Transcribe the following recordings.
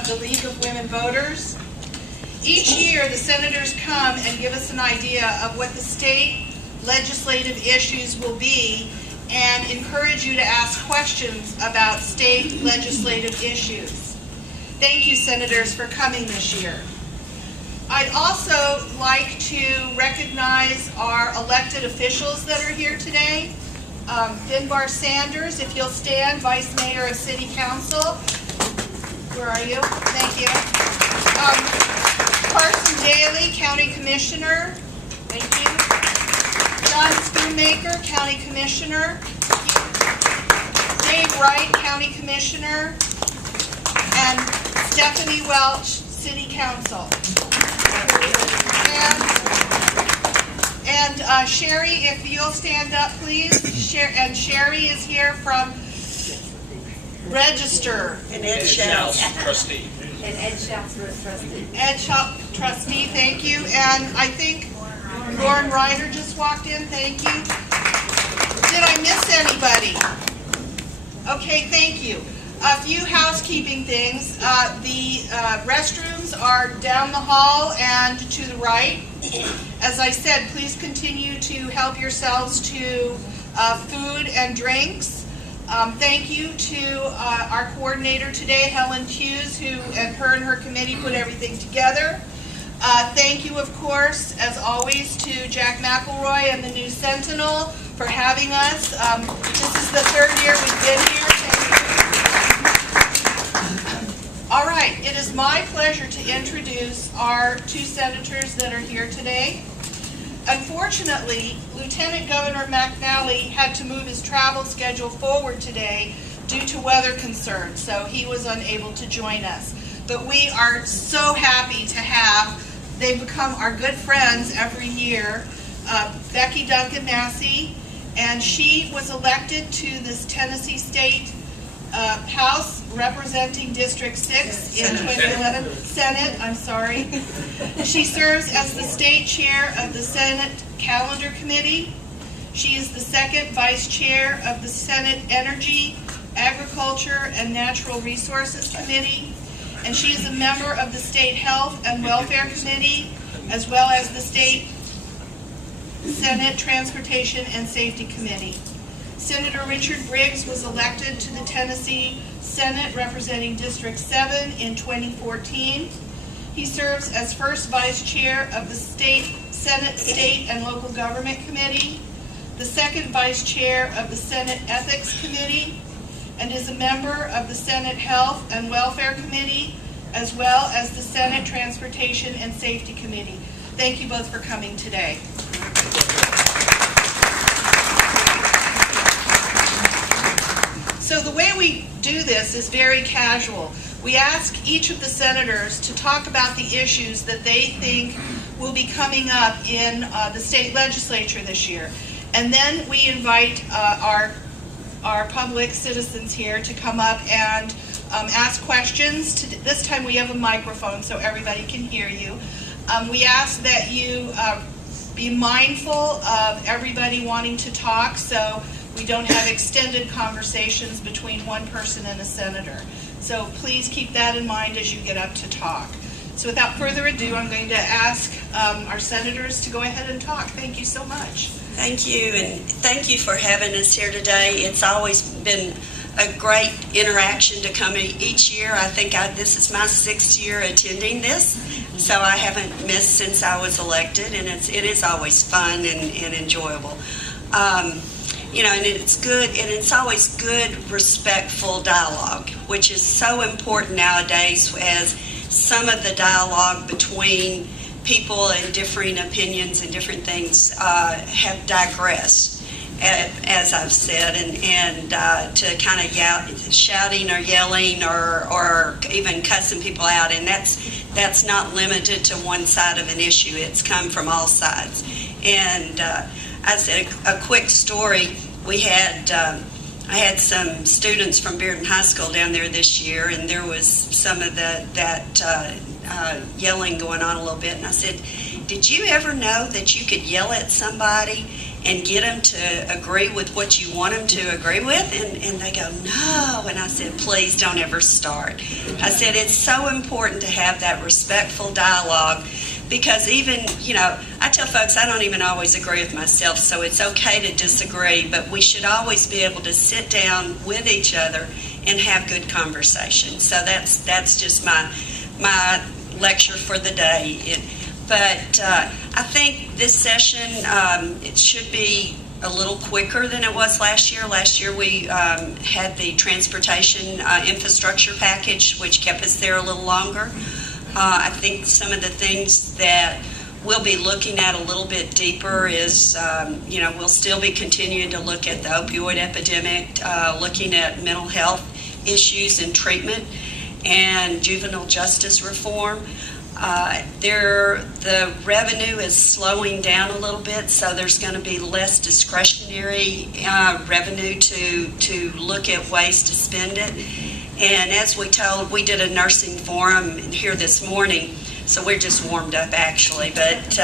of the League of Women Voters. Each year, the senators come and give us an idea of what the state legislative issues will be and encourage you to ask questions about state legislative issues. Thank you, senators, for coming this year. I'd also like to recognize our elected officials that are here today. Finbar Sanders, if you'll stand, Vice Mayor of City Council. Where are you? Thank you. Carson Daly, County Commissioner. Thank you. John Spoonmaker, County Commissioner. Dave Wright, County Commissioner. And Stephanie Welch, City Council. And Sherry, if you'll stand up, please. And Sherry is here from Register. And Ed Schaus, trustee. And Ed Schaus, trustee. Ed Schaus, trustee, thank you. And I think Lauren Ryder just walked in, thank you. Did I miss anybody? Okay, thank you. A few housekeeping things. The restrooms are down the hall and to the right. As I said, please continue to help yourselves to food and drinks. Thank you to our coordinator today, Helen Hughes, who and her committee put everything together. Thank you, of course, as always, to Jack McElroy and the News Sentinel for having us. This is the third year we've been here. All right, it is my pleasure to introduce our two senators that are here today. Unfortunately, Lieutenant Governor McNally had to move his travel schedule forward today due to weather concerns, so he was unable to join us. But we are so happy to have, they've become our good friends every year, Becky, Duncan, Massey, and she was elected to this Tennessee State House representing District 6 in 2011. Senate, I'm sorry. She serves as the state chair of the Senate Calendar Committee. She is the second vice chair of the Senate Energy, Agriculture, and Natural Resources Committee. And she is a member of the State Health and Welfare Committee, as well as the State Senate Transportation and Safety Committee. Senator Richard Briggs was elected to the Tennessee Senate representing District 7 in 2014. He serves as first vice chair of the Senate State and Local Government Committee, the second vice chair of the Senate Ethics Committee, and is a member of the Senate Health and Welfare Committee, as well as the Senate Transportation and Safety Committee. Thank you both for coming today. So the way we do this is very casual. We ask each of the senators to talk about the issues that they think will be coming up in the state legislature this year. And then we invite our public citizens here to come up and ask questions. This time we have a microphone so everybody can hear you. We ask that you be mindful of everybody wanting to talk, so we don't have extended conversations between one person and a senator. So please keep that in mind as you get up to talk. So without further ado, I'm going to ask our senators to go ahead and talk. Thank you so much. Thank you, and thank you for having us here today. It's always been a great interaction to come each year. I think this is my 6th year attending this, so I haven't missed since I was elected, and it is always fun and enjoyable. You know, and it's good, and it's always good, respectful dialogue, which is so important nowadays, as some of the dialogue between people and differing opinions and different things have digressed, as I've said, and to kind of shouting or yelling or even cussing people out, and that's not limited to one side of an issue. It's come from all sides. And I said a quick story. I had some students from Bearden High School down there this year, and there was some of that yelling going on a little bit. And I said, "Did you ever know that you could yell at somebody and get them to agree with what you want them to agree with, and they go, no. And I said, please don't ever start. I said, it's so important to have that respectful dialogue, because even, I tell folks I don't even always agree with myself, so it's okay to disagree, but we should always be able to sit down with each other and have good conversation. So that's just my lecture for the day. But I think this session, it should be a little quicker than it was last year. Last year we had the transportation infrastructure package, which kept us there a little longer. I think some of the things that we'll be looking at a little bit deeper is, we'll still be continuing to look at the opioid epidemic, looking at mental health issues and treatment, and juvenile justice reform. The revenue is slowing down a little bit, so there's going to be less discretionary revenue to look at ways to spend it. And as we did a nursing forum here this morning, so we're just warmed up actually, but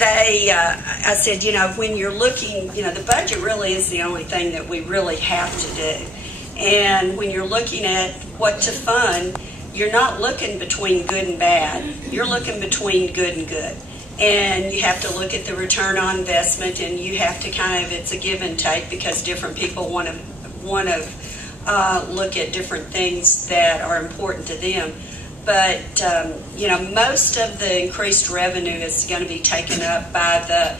I said, when you're looking, the budget really is the only thing that we really have to do. And when you're looking at what to fund, you're not looking between good and bad. You're looking between good and good. And you have to look at the return on investment, and you have to it's a give and take, because different people want to look at different things that are important to them. But, most of the increased revenue is going to be taken up by the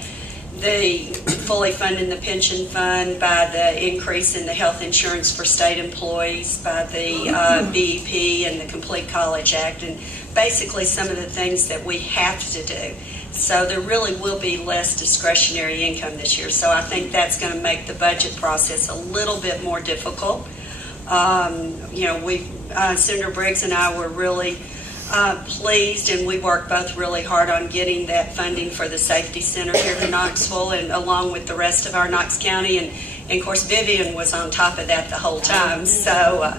fully funding the pension fund, by the increase in the health insurance for state employees, by the BEP and the Complete College Act, and basically some of the things that we have to do. So there really will be less discretionary income this year. So I think that's going to make the budget process a little bit more difficult. Senator Briggs and I were really pleased, and we worked both really hard on getting that funding for the safety center here in Knoxville, and along with the rest of our Knox County, and of course Vivian was on top of that the whole time. So,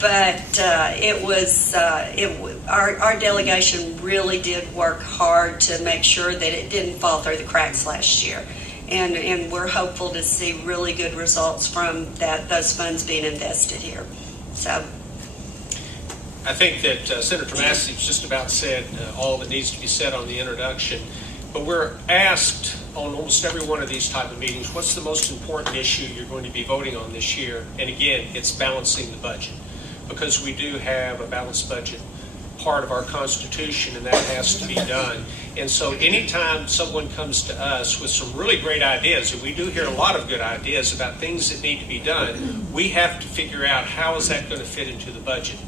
it was our delegation really did work hard to make sure that it didn't fall through the cracks last year, and we're hopeful to see really good results from those funds being invested here. So. I think that Senator Massey just about said all that needs to be said on the introduction, but we're asked on almost every one of these type of meetings, what's the most important issue you're going to be voting on this year? And again, it's balancing the budget, because we do have a balanced budget part of our Constitution, and that has to be done. And so anytime someone comes to us with some really great ideas, and we do hear a lot of good ideas about things that need to be done, we have to figure out how is that going to fit into the budget.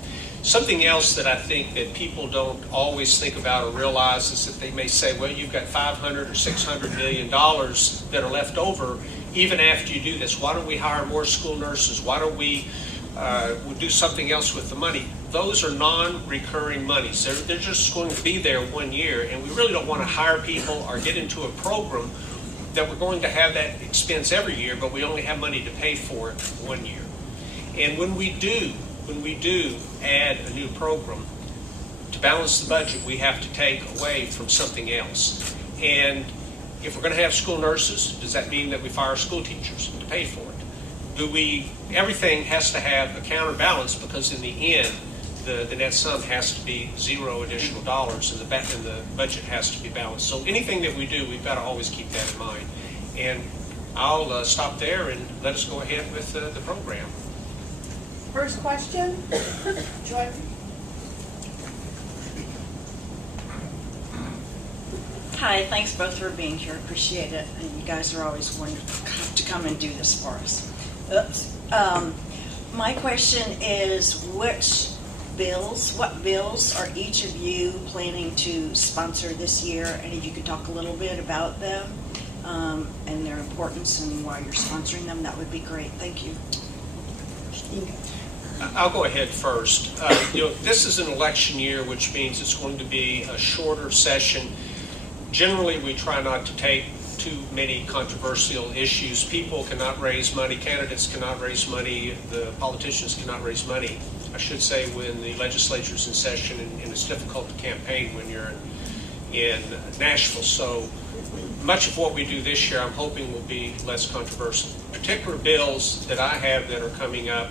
Something else that I think that people don't always think about or realize is that they may say, well, you've got $500 or $600 million that are left over even after you do this. Why don't we hire more school nurses? Why don't we do something else with the money? Those are non-recurring monies. They're just going to be there 1 year, and we really don't want to hire people or get into a program that we're going to have that expense every year, but we only have money to pay for it 1 year. And when we do add a new program, to balance the budget, we have to take away from something else. And if we're going to have school nurses, does that mean that we fire school teachers to pay for it? Everything has to have a counterbalance, because in the end, the net sum has to be zero additional dollars, and the budget has to be balanced. So anything that we do, we've got to always keep that in mind. And I'll stop there and let us go ahead with the program. First question, Joy. Hi, thanks both for being here. Appreciate it. And you guys are always wonderful to come and do this for us. Oops. My question is, what bills are each of you planning to sponsor this year? And if you could talk a little bit about them and their importance and why you're sponsoring them, that would be great. Thank you. I'll go ahead first. This is an election year, which means it's going to be a shorter session. Generally, we try not to take too many controversial issues. People cannot raise money. Candidates cannot raise money. The politicians cannot raise money, I should say, when the legislature's in session, and it's difficult to campaign when you're in Nashville. So much of what we do this year, I'm hoping, will be less controversial. Particular bills that I have that are coming up,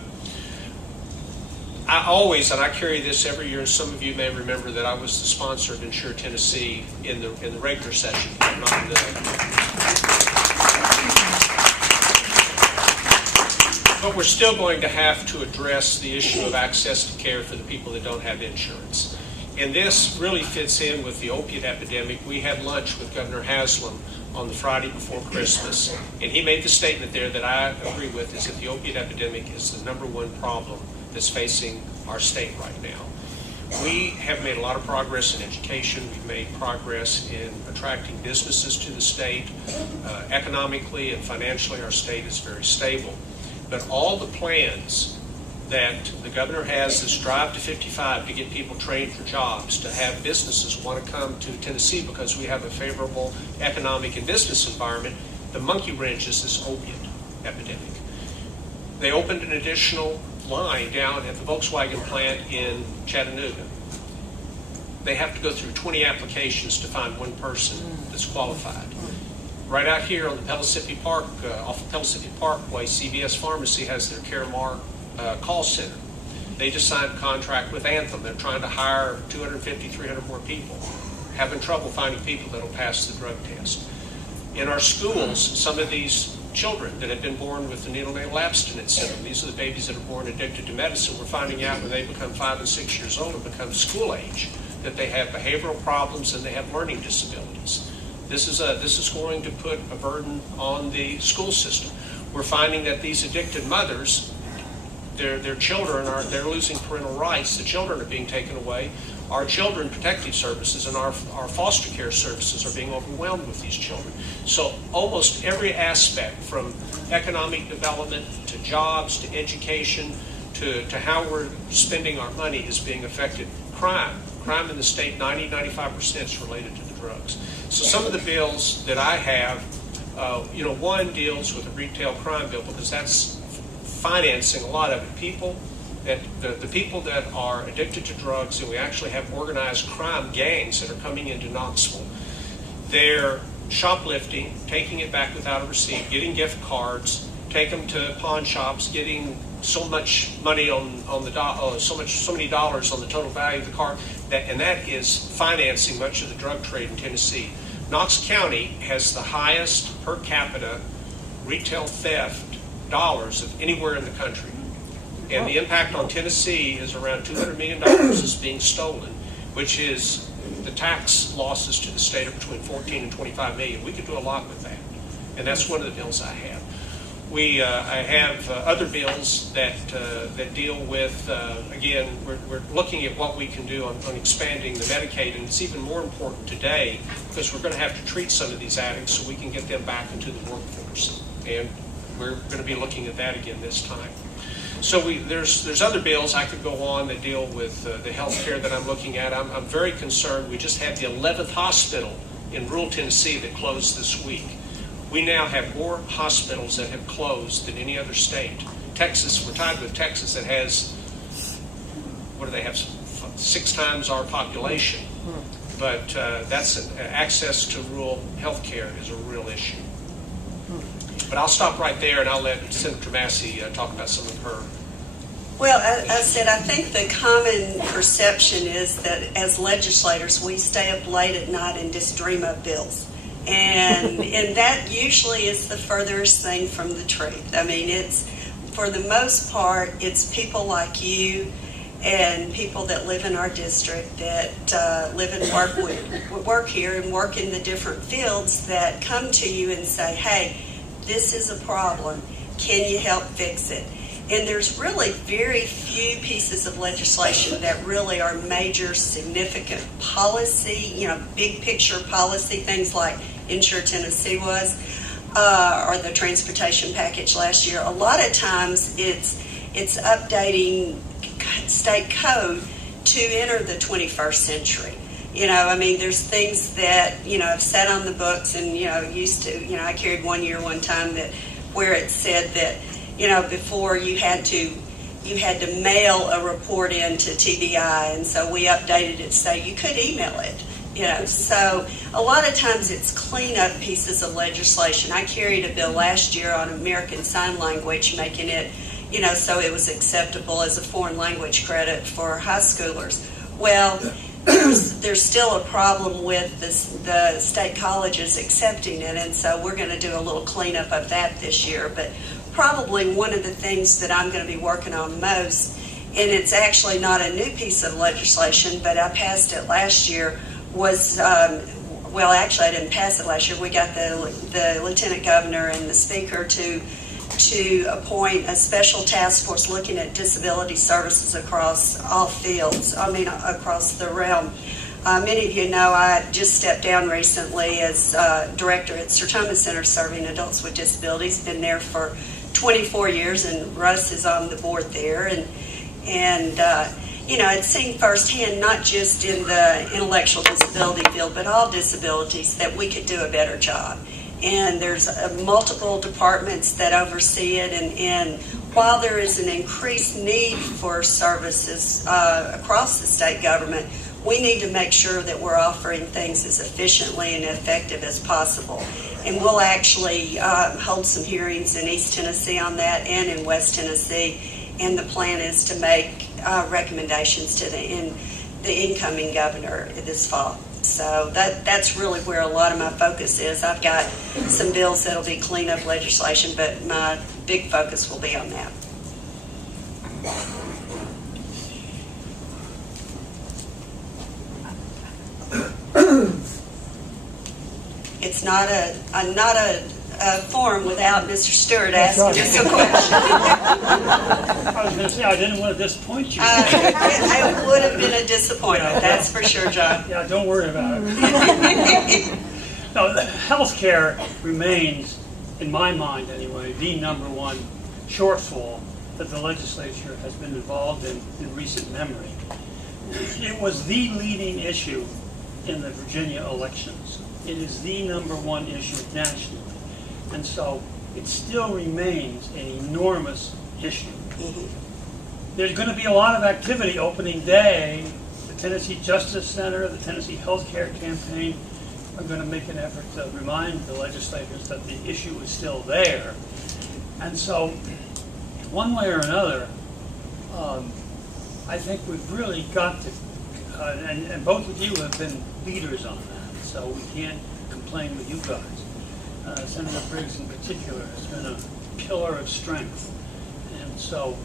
I always, and I carry this every year, and some of you may remember that I was the sponsor of Insure Tennessee in the regular session, not in but we're still going to have to address the issue of access to care for the people that don't have insurance. And this really fits in with the opiate epidemic. We had lunch with Governor Haslam on the Friday before Christmas, and he made the statement there that I agree with, is that the opiate epidemic is the #1 problem that's facing our state right now. We have made a lot of progress in education. We've made progress in attracting businesses to the state. Economically and financially, our state is very stable. But all the plans that the governor has, this Drive to 55 to get people trained for jobs, to have businesses want to come to Tennessee because we have a favorable economic and business environment, the monkey wrench is this opiate epidemic. They opened an additional line down at the Volkswagen plant in Chattanooga. They have to go through 20 applications to find one person that's qualified. Right out here on the Pellissippi Park, off of Pellissippi Parkway, CVS Pharmacy has their CareMar call center. They just signed a contract with Anthem. They're trying to hire 250, 300 more people. Having trouble finding people that'll pass the drug test. In our schools, some of these children that have been born with the neonatal abstinence syndrome, these are the babies that are born addicted to medicine, we're finding out when they become 5 and 6 years old and become school age that they have behavioral problems and they have learning disabilities. This is going to put a burden on the school system. We're finding that these addicted mothers, their children they're losing parental rights. The children are being taken away. Our children protective services and our foster care services are being overwhelmed with these children. So almost every aspect, from economic development to jobs to education to how we're spending our money, is being affected. Crime in the state, 90-95% is related to the drugs. So some of the bills that I have, one deals with a retail crime bill because that's financing a lot of it. People that the people that are addicted to drugs, and we actually have organized crime gangs that are coming into Knoxville. They're shoplifting, taking it back without a receipt, getting gift cards, take them to pawn shops, getting so much money on the so many dollars on the total value of the car, and that is financing much of the drug trade in Tennessee. Knox County has the highest per capita retail theft dollars of anywhere in the country. And the impact on Tennessee is around $200 million is being stolen, which is the tax losses to the state are between 14 and 25 million. We could do a lot with that. And that's one of the bills I have. I have other bills that deal with, again, we're looking at what we can do on expanding the Medicaid, and it's even more important today because we're going to have to treat some of these addicts so we can get them back into the workforce. And we're going to be looking at that again this time. So there's other bills I could go on that deal with the health care that I'm looking at. I'm very concerned. We just had the 11th hospital in rural Tennessee that closed this week. We now have more hospitals that have closed than any other state. Texas, we're tied with Texas that has, what do they have, 6 times our population. But access to rural health care is a real issue. But I'll stop right there and I'll let Senator Massey talk about some of her. Well, I said, I think the common perception is that as legislators, we stay up late at night and just dream up bills. And that usually is the furthest thing from the truth. I mean, it's, for the most part, it's people like you and people that live in our district that live and work here and work in the different fields that come to you and say, hey, this is a problem. Can you help fix it? And there's really very few pieces of legislation that really are major, significant policy, big picture policy, things like Insure Tennessee was, or the transportation package last year. A lot of times it's updating state code to enter the 21st century. There's things that, have sat on the books and, used to, I carried one time where it said that, before you had to mail a report in to TBI, and so we updated it so you could email it So a lot of times it's cleanup pieces of legislation. I carried a bill last year on American Sign Language, making it, so it was acceptable as a foreign language credit for high schoolers. Well, there's still a problem with the state colleges accepting it, and so we're going to do a little cleanup of that this year. But probably one of the things that I'm going to be working on most, and it's actually not a new piece of legislation, but I passed it last year, was, well, actually I didn't pass it last year. We got the lieutenant governor and the speaker to appoint a special task force looking at disability services across all fields, across the realm. Many of you know I just stepped down recently as director at Sertoma Center serving adults with disabilities. Been there for 24 years, and Russ is on the board there. And it's seen firsthand, not just in the intellectual disability field, but all disabilities, that we could do a better job. And there's multiple departments that oversee it, and while there is an increased need for services across the state government, we need to make sure that we're offering things as efficiently and effective as possible. And we'll actually hold some hearings in East Tennessee on that and in West Tennessee, and the plan is to make recommendations to the incoming governor this fall. So that's really where a lot of my focus is. I've got some bills that'll be cleanup legislation, but my big focus will be on that. It's not a forum without Mr. Stewart asking us a question. I was going to say, I didn't want to disappoint you. It would have been a disappointment, that's for sure, John. Yeah, don't worry about it. No, healthcare remains, in my mind anyway, the number one shortfall that the legislature has been involved in recent memory. It was the leading issue in the Virginia elections. It is the number one issue nationally. And so it still remains an enormous issue. There's going to be a lot of activity opening day. The Tennessee Justice Center, the Tennessee Healthcare Campaign are going to make an effort to remind the legislators that the issue is still there. And so, one way or another, I think we've really got to, and both of you have been leaders on that, so we can't complain with you guys. Senator Briggs in particular has been a pillar of strength. And so,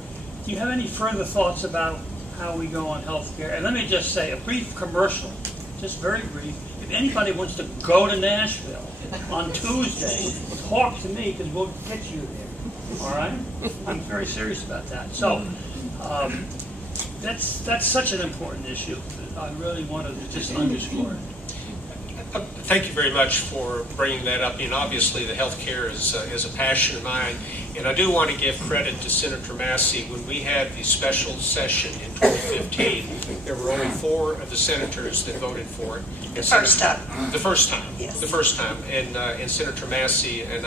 do you have any further thoughts about how we go on health care? And let me just say, a brief commercial, just very brief. If anybody wants to go to Nashville on Tuesday, talk to me, because we'll get you there. All right? I'm very serious about that. So, that's such an important issue that I really wanted to just underscore it. Thank you very much for bringing that up. And obviously, the health care is a passion of mine. And I do want to give credit to Senator Massey. When we had the special session in 2015, there were only 4 of the senators that voted for it. The first time. The first time. Yes. The first time. And Senator Massey and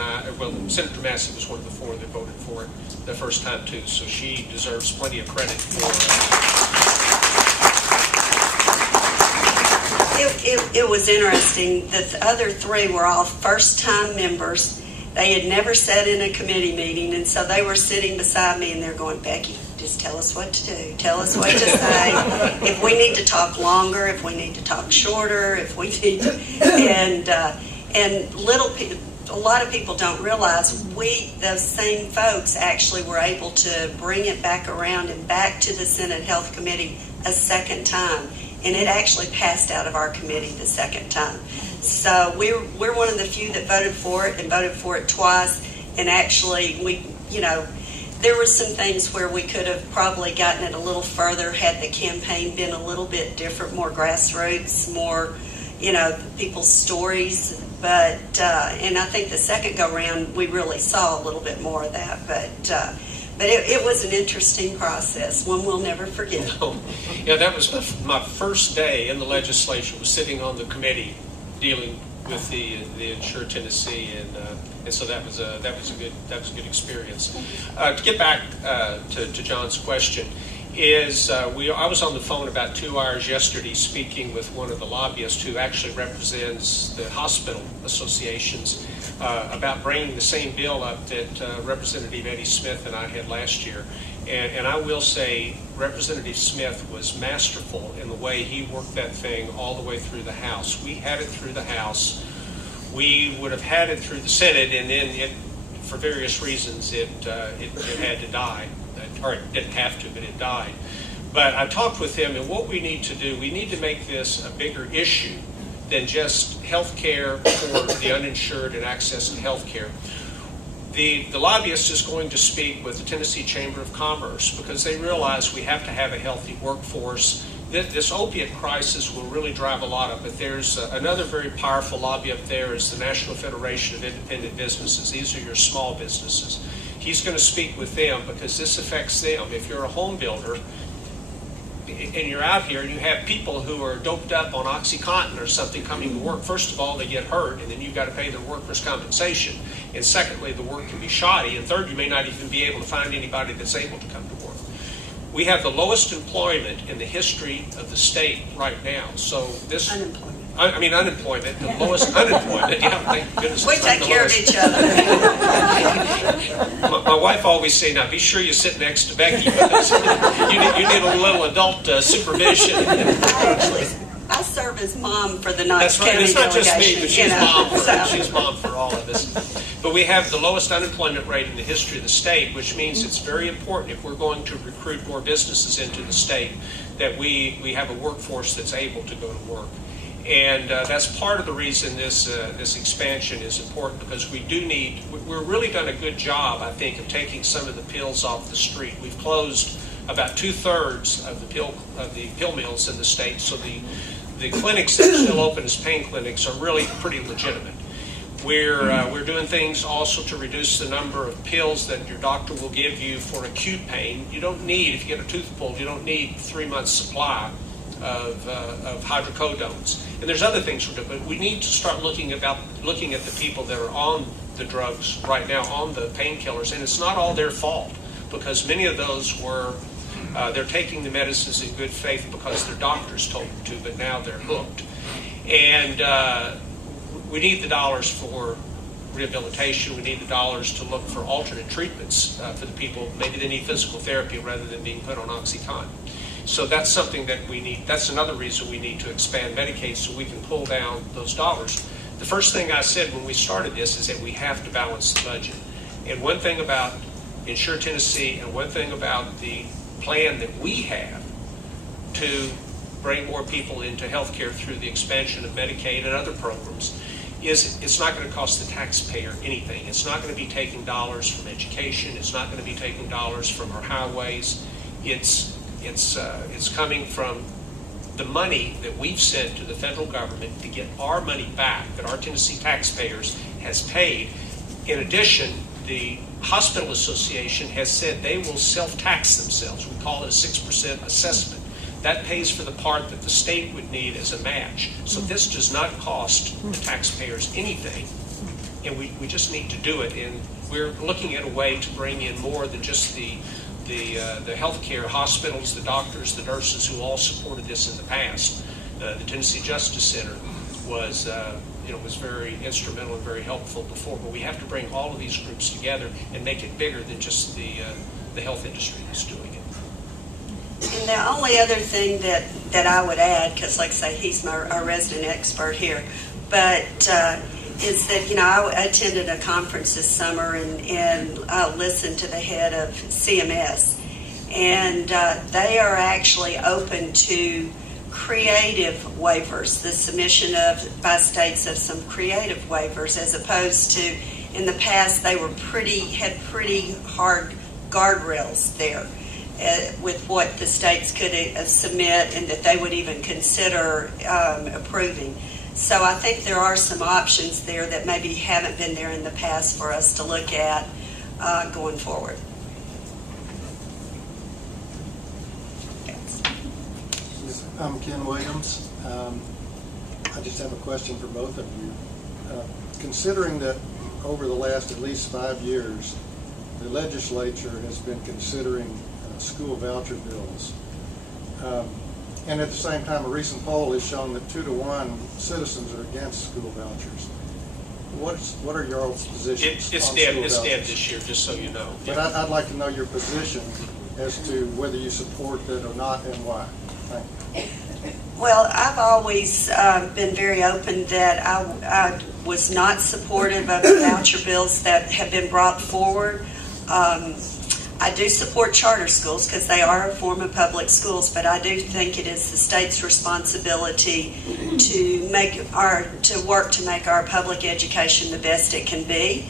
Senator Massey was one of the 4 that voted for it the first time too. So she deserves plenty of credit for It was interesting that the other 3 were all first-time members. They had never sat in a committee meeting, and so they were sitting beside me, and they're going, "Becky, just tell us what to do. Tell us what to say. If we need to talk longer, if we need to talk shorter, if we need to..." And a lot of people don't realize those same folks actually were able to bring it back around and back to the Senate Health Committee a second time. And it actually passed out of our committee the second time. So we're one of the few that voted for it and voted for it twice. And actually, there were some things where we could have probably gotten it a little further had the campaign been a little bit different, more grassroots, more, people's stories. But, and I think the second go round, we really saw a little bit more of that. But it was an interesting process, one we'll never forget. Yeah, that was my first day in the legislature, was sitting on the committee dealing with the Insure Tennessee, and so that was a good experience. To get back to John's question, is I was on the phone about 2 hours yesterday speaking with one of the lobbyists who actually represents the hospital associations about bringing the same bill up that Representative Eddie Smith and I had last year. And I will say Representative Smith was masterful in the way he worked that thing all the way through the House. We had it through the House. We would have had it through the Senate, and then for various reasons, it had to die. Or it didn't have to, but it died. But I talked with him, and what we need to do, we need to make this a bigger issue than just health care for the uninsured and access to health care. The lobbyist is going to speak with the Tennessee Chamber of Commerce because they realize we have to have a healthy workforce. This opiate crisis will really drive a lot of it. There's another very powerful lobby up there is the National Federation of Independent Businesses. These are your small businesses. He's going to speak with them because this affects them. If you're a home builder and you're out here and you have people who are doped up on OxyContin or something coming to work, first of all, they get hurt, and then you've got to pay their workers' compensation. And secondly, the work can be shoddy. And third, you may not even be able to find anybody that's able to come to work. We have the lowest employment in the history of the state right now. So this... unemployment, the lowest unemployment. Yeah, thank goodness. We take care of each other. My wife always say, now be sure you sit next to Becky because you need a little adult supervision. I serve as mom for the Knox That's right. County It's not just me, delegation, but she's mom for all of us. But we have the lowest unemployment rate in the history of the state, which means it's very important if we're going to recruit more businesses into the state that we have a workforce that's able to go to work. And that's part of the reason this expansion is important because we've really done a good job, I think, of taking some of the pills off the street. We've closed about 2/3 of the pill mills in the state, so the clinics that are still open as pain clinics are really pretty legitimate. We're doing things also to reduce the number of pills that your doctor will give you for acute pain. You don't need, if you get a tooth pulled, you don't need 3 months supply of hydrocodones. And there's other things we're doing, but we need to start looking at the people that are on the drugs right now, on the painkillers, and it's not all their fault because many of those were they're taking the medicines in good faith because their doctors told them to, but now they're hooked. And we need the dollars for rehabilitation. We need the dollars to look for alternate treatments for the people. Maybe they need physical therapy rather than being put on OxyContin. So that's something that we need. That's another reason we need to expand Medicaid so we can pull down those dollars. The first thing I said when we started this is that we have to balance the budget. And one thing about Insure Tennessee and one thing about the plan that we have to bring more people into health care through the expansion of Medicaid and other programs is it's not going to cost the taxpayer anything. It's not going to be taking dollars from education. It's not going to be taking dollars from our highways. It's coming from the money that we've sent to the federal government to get our money back that our Tennessee taxpayers has paid. In addition, the Hospital Association has said they will self-tax themselves. We call it a 6% assessment. That pays for the part that the state would need as a match. So this does not cost the taxpayers anything, and we just need to do it. And we're looking at a way to bring in more than just the healthcare hospitals, the doctors, the nurses who all supported this in the past. The Tennessee Justice Center was very instrumental and very helpful before, but we have to bring all of these groups together and make it bigger than just the health industry that's doing it. And the only other thing that I would add, because like I say, he's our resident expert here, but is that, I attended a conference this summer and I listened to the head of CMS, and they are actually open to creative waivers, the submission by states of some creative waivers, as opposed to in the past they had pretty hard guardrails there with what the states could submit and that they would even consider approving. So I think there are some options there that maybe haven't been there in the past for us to look at going forward. I'm Ken Williams. I just have a question for both of you. Considering that over the last at least 5 years, the legislature has been considering school voucher bills. And at the same time, a recent poll has shown that 2-to-1 citizens are against school vouchers. What are your all's positions It's on dead. school It's vouchers? dead this year, just so you know. But I'd like to know your position as to whether you support it or not and why. Thank you. Well, I've always been very open that I was not supportive of the voucher bills that have been brought forward. I do support charter schools because they are a form of public schools, but I do think it is the state's responsibility to work to make our public education the best it can be.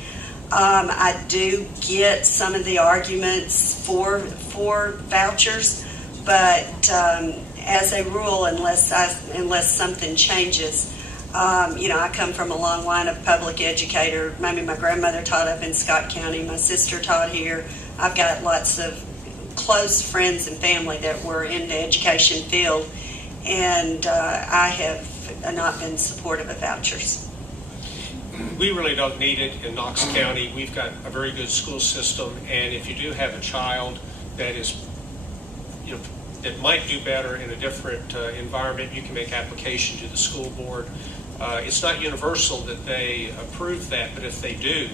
I do get some of the arguments for vouchers, but as a rule, unless something changes, I come from a long line of public educator. Maybe my grandmother taught up in Scott County. My sister taught here. I've got lots of close friends and family that were in the education field, and I have not been supportive of vouchers. We really don't need it in Knox County. We've got a very good school system, and if you do have a child that is, that might do better in a different environment, you can make application to the school board. It's not universal that they approve that, but if they do,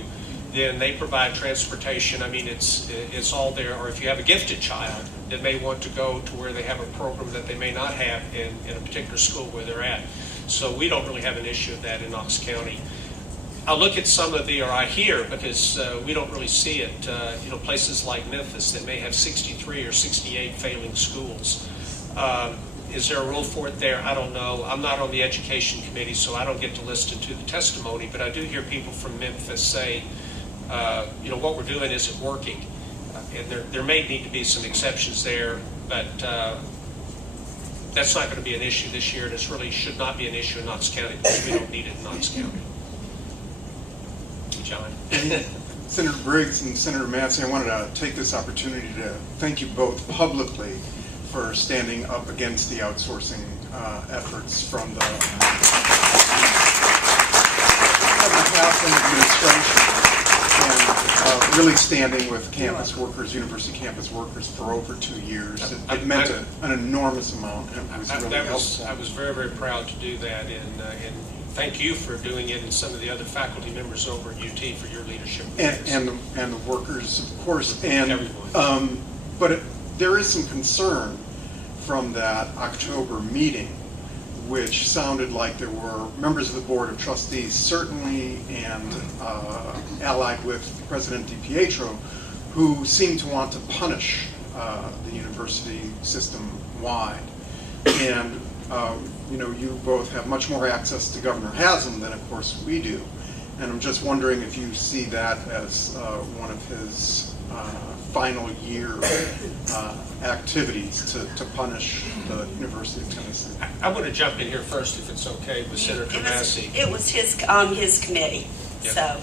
then they provide transportation. I mean, it's all there. Or if you have a gifted child that may want to go to where they have a program that they may not have in a particular school where they're at. So we don't really have an issue of that in Knox County. I look at some of I hear, because we don't really see it, places like Memphis that may have 63 or 68 failing schools. Is there a rule for it there? I don't know. I'm not on the education committee, so I don't get to listen to the testimony, but I do hear people from Memphis say, what we're doing isn't working. And there may need to be some exceptions there, but that's not going to be an issue this year, and it really should not be an issue in Knox County because we don't need it in Knox County. John. Senator Briggs and Senator Massey, I wanted to take this opportunity to thank you both publicly for standing up against the outsourcing efforts from the administration, and really standing with campus workers, university campus workers, for over 2 years. It meant an enormous amount, and it was really helpful. I was very, very proud to do that, and thank you for doing it, and some of the other faculty members over at UT for your leadership. And the workers, of course. And everyone. But there is some concern from that October meeting, which sounded like there were members of the Board of Trustees, certainly, and allied with President DiPietro, who seemed to want to punish the university system-wide. And you both have much more access to Governor Haslam than, of course, we do. And I'm just wondering if you see that as one of his final year activities to punish the University of Tennessee. I want to jump in here first, if it's okay, with Senator Massey. It was on his committee, Yep. so.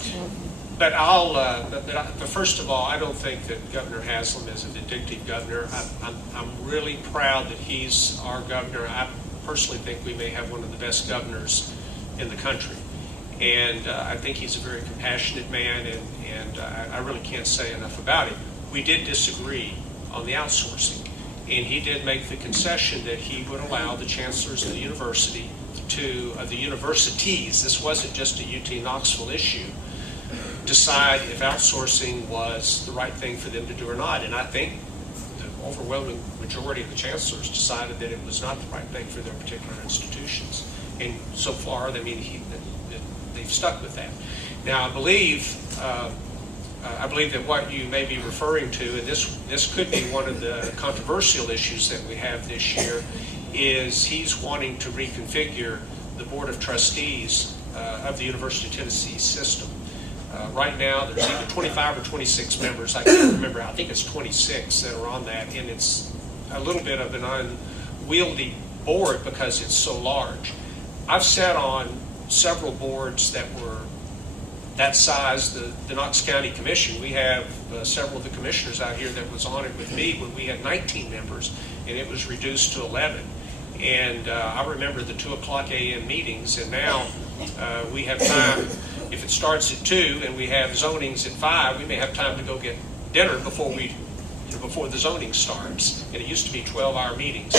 But but first of all, I don't think that Governor Haslam is a vindictive governor. I'm really proud that he's our governor. I personally think we may have one of the best governors in the country. And I think he's a very compassionate man, and I really can't say enough about him. We did disagree on the outsourcing, and he did make the concession that he would allow the chancellors of the university the universities, this wasn't just a UT Knoxville issue, decide if outsourcing was the right thing for them to do or not. And I think the overwhelming majority of the chancellors decided that it was not the right thing for their particular institutions. And so far, they've stuck with that. Now, I believe that what you may be referring to, and this could be one of the controversial issues that we have this year, is he's wanting to reconfigure the Board of Trustees of the University of Tennessee system. Right now, there's either 25 or 26 members. I can't remember. I think it's 26 that are on that, and it's a little bit of an unwieldy board because it's so large. I've sat on several boards that were that size. The Knox County Commission, we have several of the commissioners out here that was on it with me when we had 19 members, and it was reduced to 11. And I remember the 2:00 a.m. meetings, and now we have time. If it starts at 2 and we have zonings at 5, we may have time to go get dinner before we before the zoning starts, and it used to be 12-hour meetings.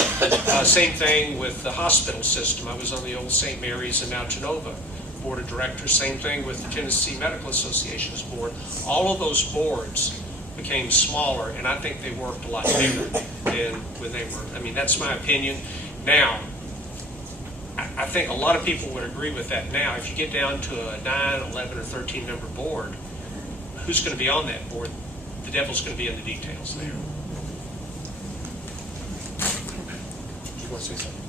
Same thing with the hospital system. I was on the old St. Mary's and now Genova Board of Directors. Same thing with the Tennessee Medical Association's board. All of those boards became smaller, and I think they worked a lot better than when they were. I mean, that's my opinion. Now, I think a lot of people would agree with that now. If you get down to a 9, 11, or 13-member board, who's going to be on that board? The devil's going to be in the details there. You want to say something?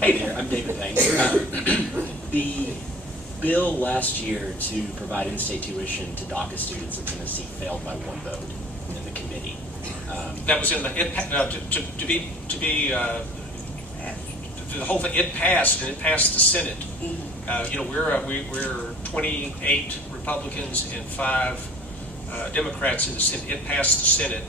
Hey there, I'm David Banks. The bill last year to provide in-state tuition to DACA students in Tennessee failed by one vote in the committee. That was in the the whole thing. It passed, and it passed the Senate. We're 28 Republicans and 5 Democrats in the Senate. It passed the Senate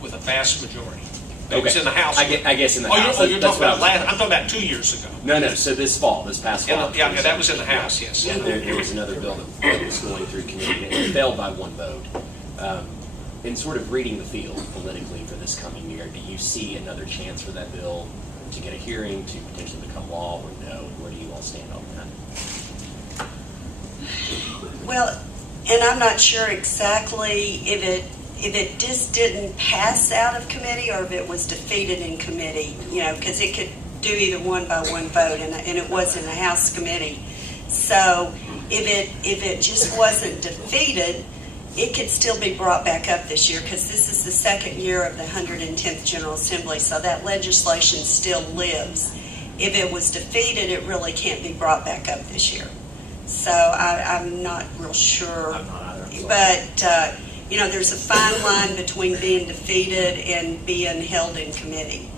with a vast majority. It was in the House. I guess in the House. You're talking about I'm talking about 2 years ago. No, so this past fall. Yeah, that was in the House, yes. Yeah, there was another bill that was going through committee, and it failed by one vote. In sort of reading the field politically for this coming year, do you see another chance for that bill to get a hearing, to potentially become law, or no? Where do you all stand on that? Well, and I'm not sure exactly if it just didn't pass out of committee or if it was defeated in committee, because it could do either one by one vote, and it was in the House committee. So if it just wasn't defeated, it could still be brought back up this year, because this is the second year of the 110th General Assembly, so that legislation still lives. If it was defeated, it really can't be brought back up this year. So I'm not real sure. I'm not either. But, there's a fine line between being defeated and being held in committee.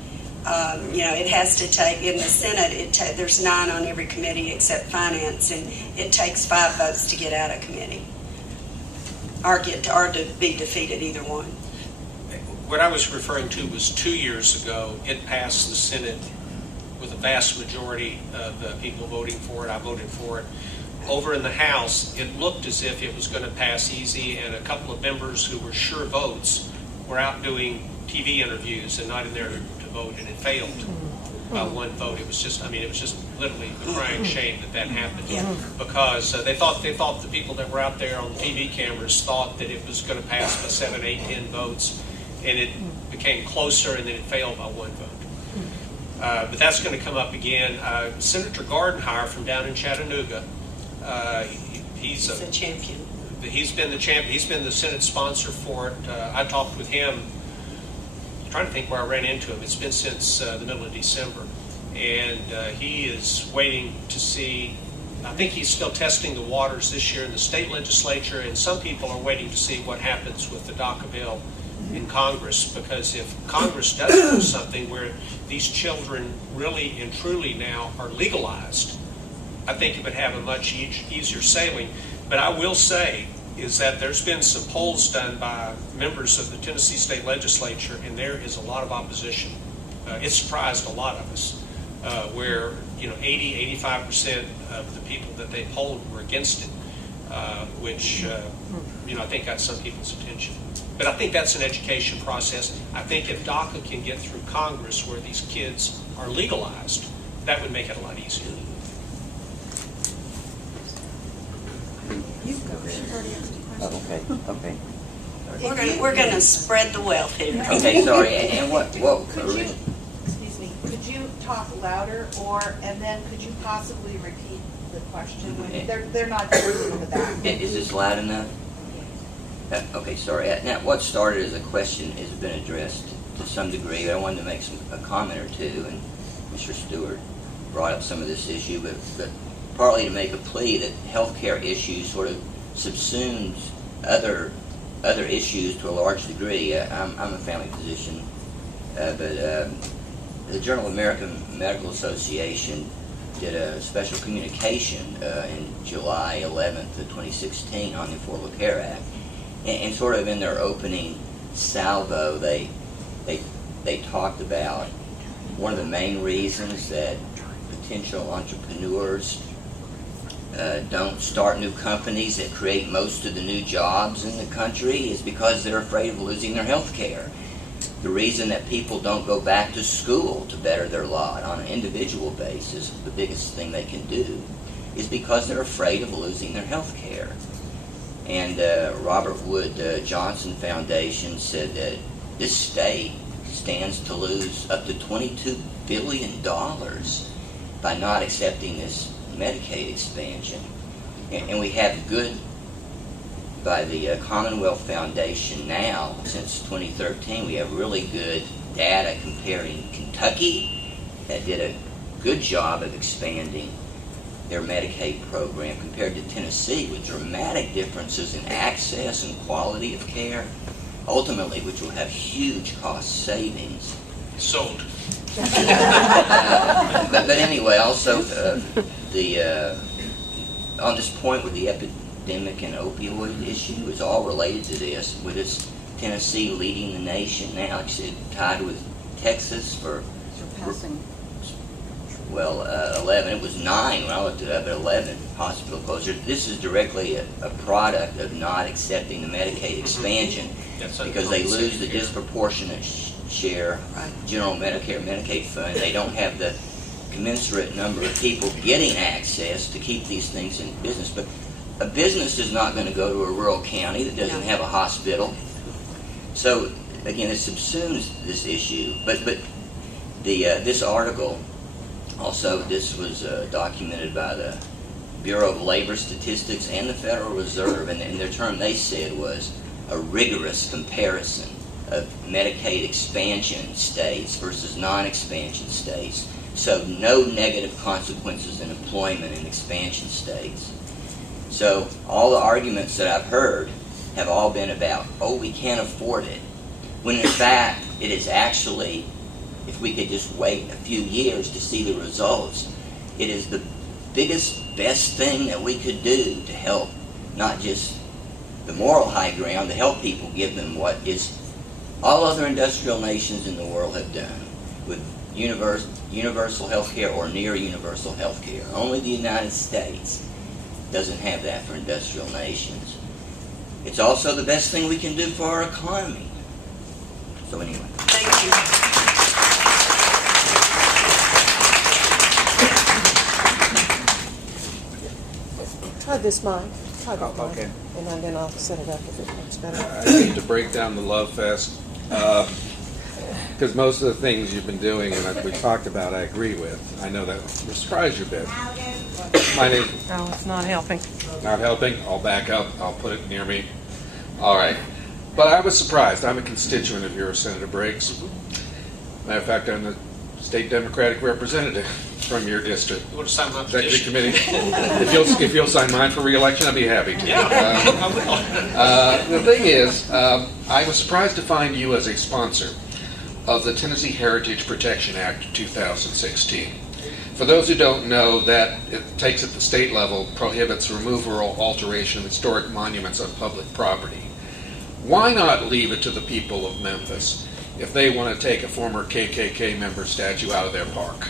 It has to take, in the Senate, there's 9 on every committee except Finance, and it takes 5 votes to get out of committee. Or to be defeated, either one. What I was referring to was 2 years ago, it passed the Senate with a vast majority of the people voting for it. I voted for it. Over in the House, it looked as if it was going to pass easy, and a couple of members who were sure votes were out doing TV interviews and not in there to vote, and it failed by one vote. It was just literally a crying shame that happened, because they thought the people that were out there on the TV cameras thought that it was going to pass by 7, 8, 10 votes, and it became closer, and then it failed by one vote. But that's going to come up again. Senator Gardenhire from down in Chattanooga, he's a champion. He's been the champion. He's been the Senate sponsor for it. I talked with him. I'm trying to think where I ran into him. It's been since the middle of December, and he is waiting to see. I think he's still testing the waters this year in the state legislature, and some people are waiting to see what happens with the DACA bill in Congress, because if Congress does do something where these children really and truly now are legalized, I think it would have a much easier sailing. But I will say is that there's been some polls done by members of the Tennessee State Legislature, and there is a lot of opposition. It surprised a lot of us, where 80-85% of the people that they polled were against it, which I think got some people's attention. But I think that's an education process. I think if DACA can get through Congress where these kids are legalized, that would make it a lot easier. Okay. We're going to spread the wealth here. Okay, sorry, and what, Could you talk louder, and then could you possibly repeat the question? They're not listening to that. is this loud enough? Okay, sorry. Now, what started as a question has been addressed to some degree, but I wanted to make a comment or two, and Mr. Stewart brought up some of this issue, but partly to make a plea that healthcare issues sort of subsumes other issues to a large degree. I'm a family physician, but the Journal of American Medical Association did a special communication in July 11th of 2016 on the Affordable Care Act, and sort of in their opening salvo, they talked about one of the main reasons that potential entrepreneurs don't start new companies that create most of the new jobs in the country is because they're afraid of losing their health care. The reason that people don't go back to school to better their lot on an individual basis, the biggest thing they can do, is because they're afraid of losing their health care. And Robert Wood Johnson Foundation said that this state stands to lose up to $22 billion by not accepting this Medicaid expansion. And we have good, by the Commonwealth Foundation now, since 2013, we have really good data comparing Kentucky, that did a good job of expanding their Medicaid program, compared to Tennessee, with dramatic differences in access and quality of care, ultimately, which will have huge cost savings. Sold. But anyway, also on this point with the epidemic and opioid issue is all related to this. With this Tennessee leading the nation now, like I said, tied with Texas for Surpassing. 11. It was 9 when I looked it up, at 11 hospital closures. This is directly a product of not accepting the Medicaid expansion, because they lose the disproportionate share general Medicare, Medicaid fund. They don't have the commensurate number of people getting access to keep these things in business. But a business is not going to go to a rural county that doesn't have a hospital. So again, it subsumes this issue. But this article, also, this was documented by the Bureau of Labor Statistics and the Federal Reserve, and their term they said was a rigorous comparison of Medicaid expansion states versus non-expansion states. So no negative consequences in employment in expansion states. So all the arguments that I've heard have all been about, oh, we can't afford it. When in fact, it is actually, if we could just wait a few years to see the results, it is the biggest, best thing that we could do to help not just the moral high ground, to help people, give them what is all other industrial nations in the world have done with universal health care or near universal health care. Only the United States doesn't have that for industrial nations. It's also the best thing we can do for our economy. So anyway. Thank you. Try this mic. Try that mic. Okay. And then I'll set it up if it works better. I hate to break down the love fest, because most of the things you've been doing and that we talked about, I agree with. I know that will surprise you a bit. My name, No, it's not helping. not helping. I'll back up. I'll put it near me. All right. But I was surprised. I'm a constituent of yours, Senator Briggs. Matter of fact, I'm the state Democratic representative from your district. You want to sign my Executive petition? Committee. If you'll sign mine for re-election, I'll be happy to. Yeah, I will. The thing is, I was surprised to find you as a sponsor of the Tennessee Heritage Protection Act of 2016. For those who don't know, that it takes at the state level, prohibits removal or alteration of historic monuments on public property. Why not leave it to the people of Memphis if they want to take a former KKK member statue out of their park?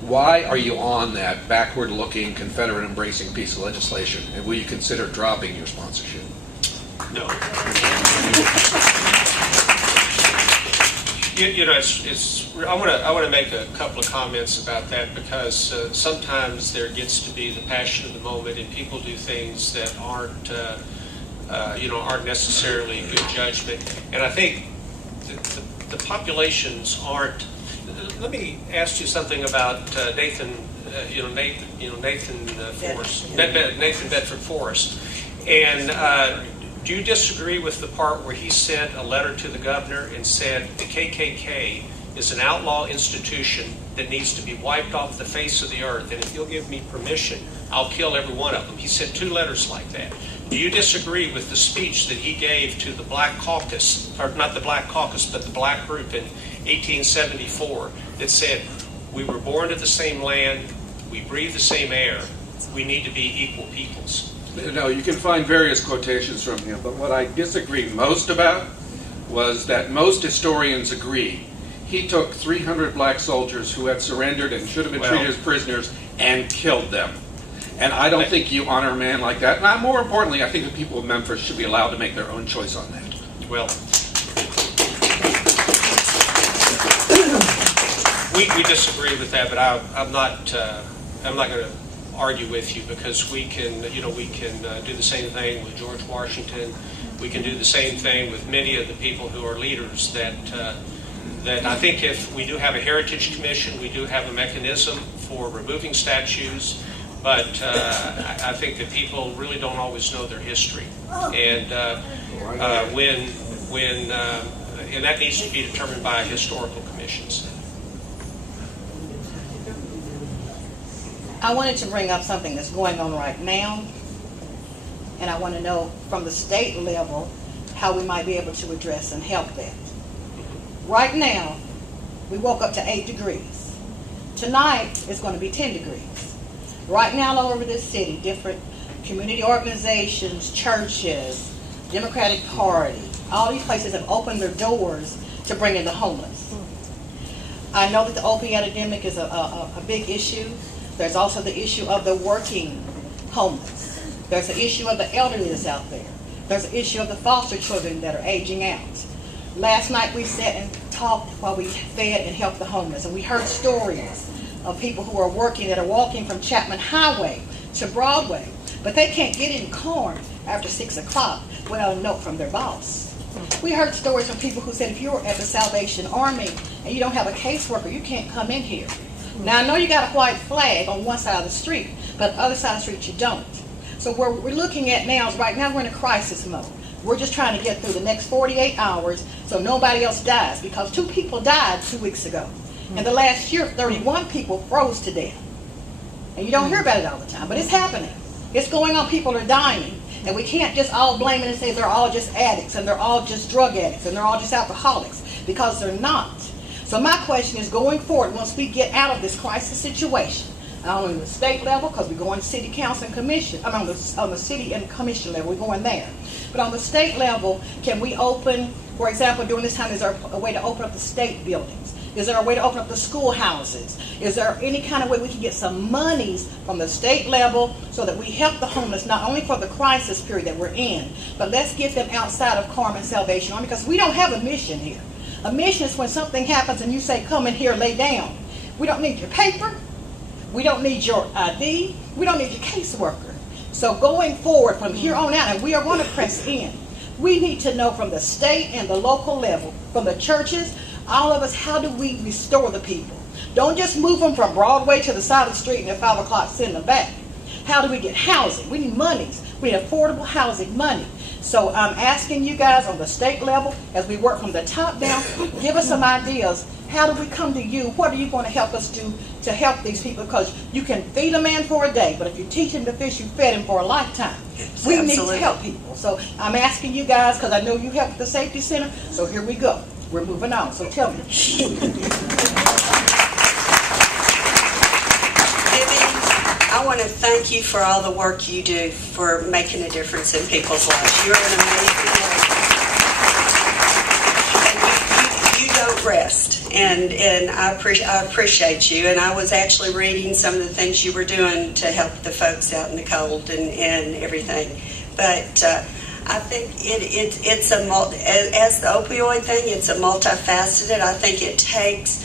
Why are you on that backward-looking, Confederate-embracing piece of legislation, and will you consider dropping your sponsorship? No. You know, I want to make a couple of comments about that, because sometimes there gets to be the passion of the moment, and people do things that aren't necessarily good judgment. And I think the populations aren't. Let me ask you something about Nathan Bedford Forrest. And do you disagree with the part where he sent a letter to the governor and said the KKK is an outlaw institution that needs to be wiped off the face of the earth, and if you'll give me permission, I'll kill every one of them? He sent 2 letters like that. Do you disagree with the speech that he gave to the Black Caucus, or not the Black Caucus, but the black group in 1874, that said, we were born to the same land, we breathe the same air, we need to be equal peoples? No, you can find various quotations from him, but what I disagree most about was that most historians agree he took 300 black soldiers who had surrendered and should have been treated as prisoners and killed them. And I don't think you honor a man like that. And more importantly, I think the people of Memphis should be allowed to make their own choice on that. Well, we disagree with that, but I'm not going to argue with you, because we can do the same thing with George Washington. We can do the same thing with many of the people who are leaders that I think if we do have a Heritage Commission, we do have a mechanism for removing statues, but I think that people really don't always know their history. And and that needs to be determined by historical commissions. I wanted to bring up something that's going on right now, and I want to know from the state level how we might be able to address and help that. Right now, we woke up to 8 degrees. Tonight, it's going to be 10 degrees. Right now, all over this city, different community organizations, churches, Democratic Party, all these places have opened their doors to bring in the homeless. I know that the opioid epidemic is a big issue. There's also the issue of the working homeless. There's the issue of the elderly that's out there. There's the issue of the foster children that are aging out. Last night we sat and talked while we fed and helped the homeless, and we heard stories of people who are working, that are walking from Chapman Highway to Broadway, but they can't get in the car after 6 o'clock without a note from their boss. We heard stories from people who said, if you're at the Salvation Army and you don't have a caseworker, you can't come in here. Now, I know you got a white flag on one side of the street, but the other side of the street you don't. So what we're looking at now is, right now we're in a crisis mode. We're just trying to get through the next 48 hours so nobody else dies, because 2 people died 2 weeks ago. And the last year, 31 people froze to death. And you don't hear about it all the time, but it's happening. It's going on. People are dying. And we can't just all blame it and say they're all just addicts, and they're all just drug addicts, and they're all just alcoholics, because they're not. So my question is, going forward, once we get out of this crisis situation, not only on the state level, because we're going to city council and commission, on the city and commission level, we're going there. But on the state level, can we open, for example, during this time, is there a way to open up the state buildings? Is there a way to open up the schoolhouses? Is there any kind of way we can get some monies from the state level so that we help the homeless, not only for the crisis period that we're in, but let's get them outside of Carmen Salvation Army, because we don't have a mission here. A mission is when something happens and you say, come in here, lay down. We don't need your paper. We don't need your ID. We don't need your caseworker. So going forward from here on out, and we are going to press in, we need to know from the state and the local level, from the churches, all of us, how do we restore the people? Don't just move them from Broadway to the side of the street and at 5 o'clock send them back. How do we get housing? We need monies. We need affordable housing money. So I'm asking you guys on the state level, as we work from the top down, give us some ideas. How do we come to you? What are you going to help us do to help these people? Because you can feed a man for a day, but if you teach him to fish, you fed him for a lifetime. We need to help people. So I'm asking you guys, because I know you helped the safety center, so here we go. We're moving on, so tell me. I want to thank you for all the work you do for making a difference in people's lives. You're an amazing lady. And you don't rest, and I appreciate you. And I was actually reading some of the things you were doing to help the folks out in the cold and everything. But I think it's as the opioid thing, it's a multifaceted. I think it takes,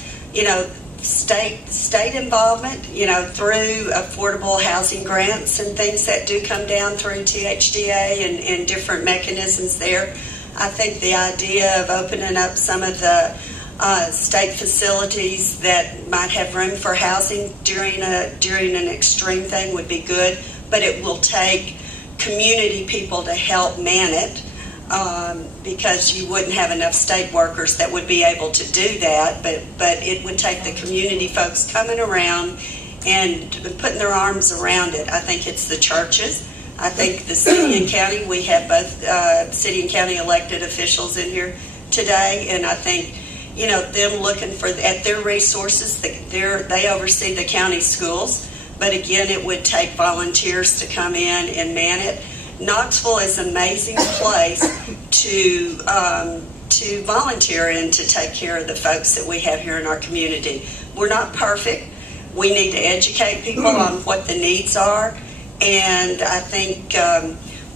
state involvement, through affordable housing grants and things that do come down through THDA and different mechanisms there. I think the idea of opening up some of the state facilities that might have room for housing during an extreme thing would be good, but it will take community people to help man it, because you wouldn't have enough state workers that would be able to do that, but it would take the community folks coming around and putting their arms around it. I think it's the churches. I think the city and county, we have both city and county elected officials in here today, and I think them looking at their resources. They oversee the county schools, but again, it would take volunteers to come in and man it. Knoxville is an amazing place to volunteer and to take care of the folks that we have here in our community. We're not perfect. We need to educate people on what the needs are, And I think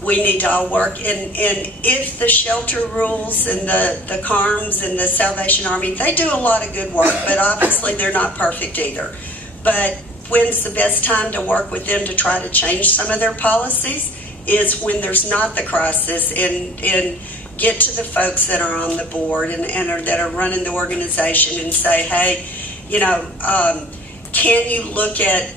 we need to all work. And if the shelter rules and the CARMs and the Salvation Army, they do a lot of good work, but obviously they're not perfect either. But when's the best time to work with them to try to change some of their policies is when there's not the crisis, and get to the folks that are on the board and that are running the organization and say, hey, can you look at,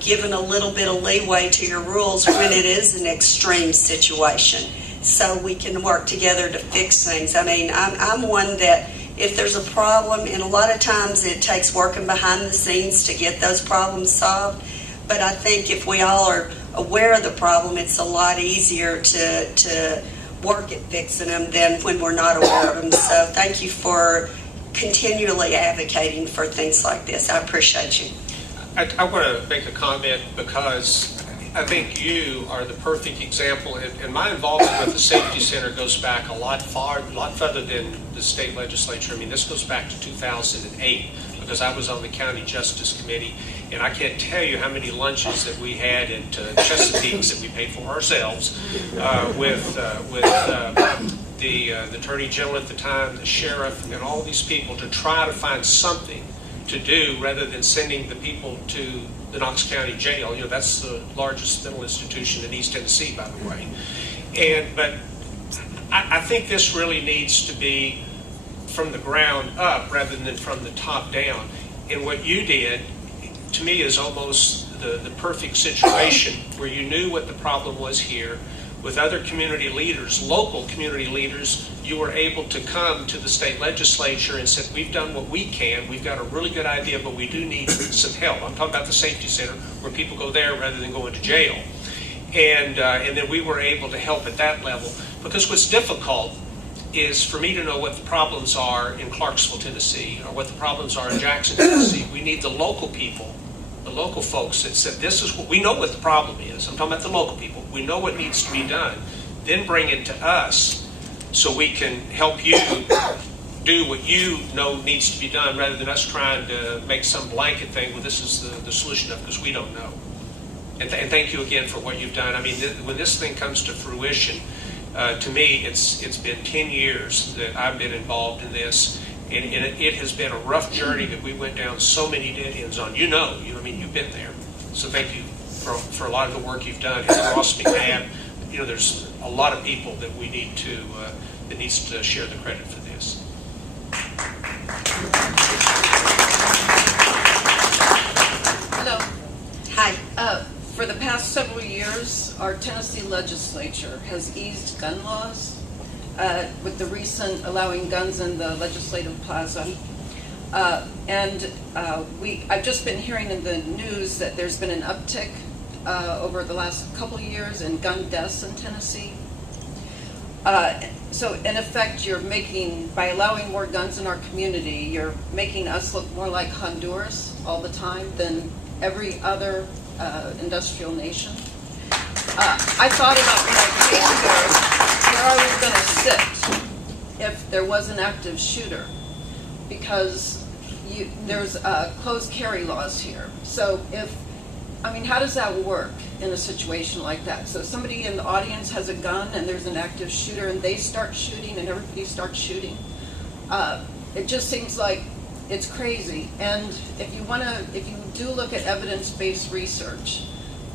giving a little bit of leeway to your rules when it is an extreme situation, so we can work together to fix things. I mean, I'm one that if there's a problem, and a lot of times it takes working behind the scenes to get those problems solved, but I think if we all are aware of the problem, it's a lot easier to work at fixing them than when we're not aware of them. So thank you for continually advocating for things like this. I appreciate you. I want to make a comment because I think you are the perfect example, and my involvement with the Safety Center goes back a lot further than the state legislature. I mean, this goes back to 2008 because I was on the County Justice Committee, and I can't tell you how many lunches that we had at Chesapeake's that we paid for ourselves with the Attorney General at the time, the sheriff, and all these people to try to find something to do rather than sending the people to the Knox County Jail. That's the largest mental institution in East Tennessee, by the way. But I think this really needs to be from the ground up rather than from the top down. And what you did, to me, is almost the perfect situation where you knew what the problem was here. With other community leaders, local community leaders, you were able to come to the state legislature and said, we've done what we can, we've got a really good idea, but we do need some help. I'm talking about the Safety Center, where people go there rather than going to jail. And then we were able to help at that level. Because what's difficult is for me to know what the problems are in Clarksville, Tennessee, or what the problems are in Jackson, Tennessee. We need the local people, the local folks that said, this is what we know what the problem is. I'm talking about the local people. We know what needs to be done. Then bring it to us so we can help you do what you know needs to be done rather than us trying to make some blanket thing, well, this is the solution of, because we don't know. And thank you again for what you've done. I mean, when this thing comes to fruition, to me, it's been 10 years that I've been involved in this, and it has been a rough journey that we went down so many dead ends on. I mean, you've been there. So thank you for a lot of the work you've done. At Ross McNabb, there's a lot of people that we need to, that needs to share the credit for this. Hello. Hi. For the past several years, our Tennessee legislature has eased gun laws with the recent allowing guns in the legislative plaza. I've just been hearing in the news that there's been an uptick over the last couple of years in gun deaths in Tennessee. So in effect, by allowing more guns in our community, you're making us look more like Honduras all the time than every other industrial nation. I thought about when I came here, where I was going to sit if there was an active shooter, because there's closed carry laws here. So how does that work in a situation like that? So somebody in the audience has a gun and there's an active shooter and they start shooting and everybody starts shooting. It just seems like it's crazy. And if you do look at evidence-based research,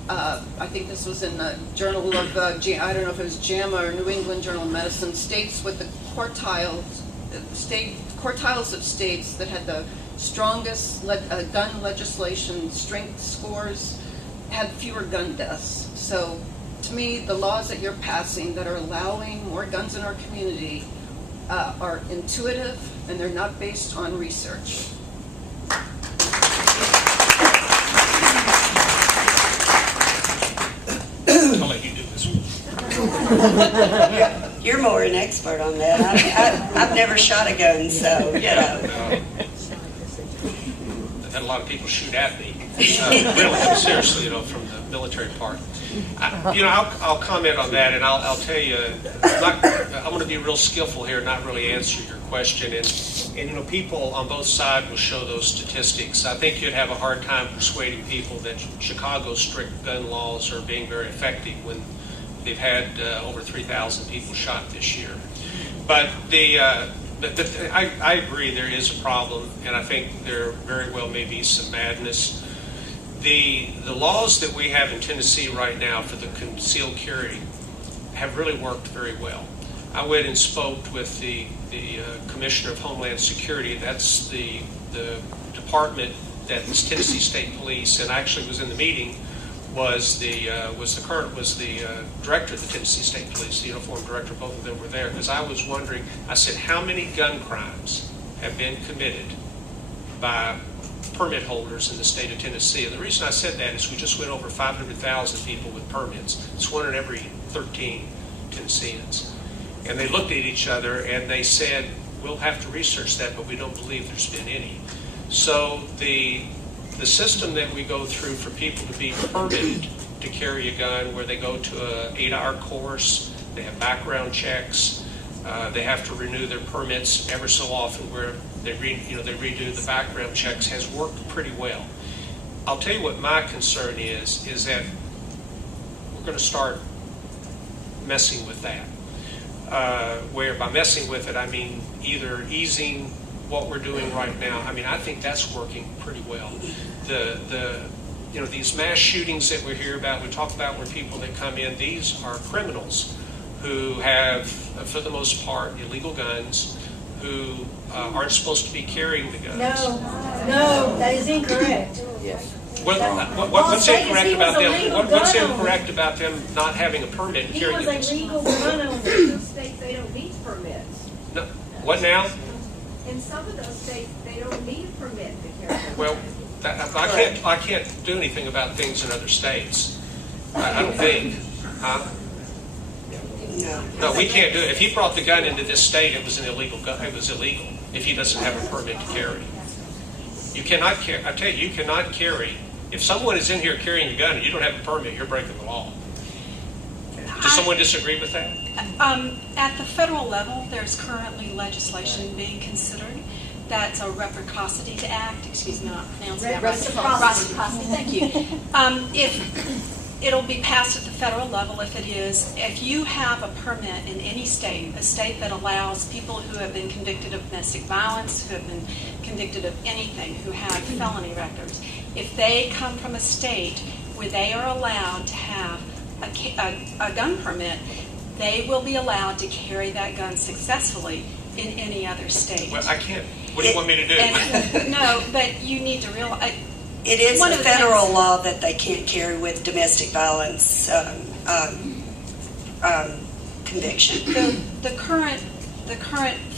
I think this was in the Journal of, I don't know if it was JAMA or New England Journal of Medicine, states with the quartiles of states that had the strongest gun legislation strength scores had fewer gun deaths. So to me, the laws that you're passing that are allowing more guns in our community are intuitive and they're not based on research. I'll let you do this one. You're more an expert on that. I've never shot a gun, so, I've had a lot of people shoot at me, really, seriously, from the military part. I'll comment on that, and I'll tell you, I want to be real skillful here and not really answer your question. And And people on both sides will show those statistics. I think you'd have a hard time persuading people that Chicago's strict gun laws are being very effective when they've had over 3,000 people shot this year. But I agree there is a problem, and I think there very well may be some madness. The laws that we have in Tennessee right now for the concealed carry have really worked very well. I went and spoke with the Commissioner of Homeland Security. That's the department that is Tennessee State Police, and actually was in the meeting. Was the director of the Tennessee State Police, the uniform director. Both of them were there because I was wondering. I said, how many gun crimes have been committed by permit holders in the state of Tennessee? And the reason I said that is we just went over 500,000 people with permits. It's 1 in every 13 Tennesseans. And they looked at each other and they said, we'll have to research that, but we don't believe there's been any. So the system that we go through for people to be permitted to carry a gun, where they go to an 8-hour course, they have background checks, they have to renew their permits ever so often, where they redo the background checks, has worked pretty well. I'll tell you what my concern is that we're going to start messing with that. Where by messing with it, I mean either easing what we're doing right now. I mean, I think that's working pretty well. These mass shootings that we hear about, we talk about where people that come in, these are criminals who have, for the most part, illegal guns, who aren't supposed to be carrying the guns. No, that is incorrect. Yes. What's incorrect about them? What's incorrect about them not having a permit and He carrying was the a guns? legal gun owner. In some states, they don't need permits. No. What now? In some of those states, they don't need a permit to carry them. Well, I can't do anything about things in other states. I don't think. Huh? No, we can't do it. If he brought the gun into this state, it was an illegal gun. It was illegal if he doesn't have a permit to carry. You cannot carry. I tell you, you cannot carry. If someone is in here carrying a gun and you don't have a permit, you're breaking the law. Does someone disagree with that? At the federal level, there's currently legislation being considered. That's a Reciprocity Act. Excuse me, I'm not pronouncing that right. Reciprocity. Thank you. If it'll be passed at the federal level, if you have a permit in any state, a state that allows people who have been convicted of domestic violence, who have been convicted of anything, who have felony records, if they come from a state where they are allowed to have a gun permit, they will be allowed to carry that gun successfully in any other state. Well, I can't. What do you want me to do? No, but you need to realize. It is a federal law that they can't carry with domestic violence conviction. The current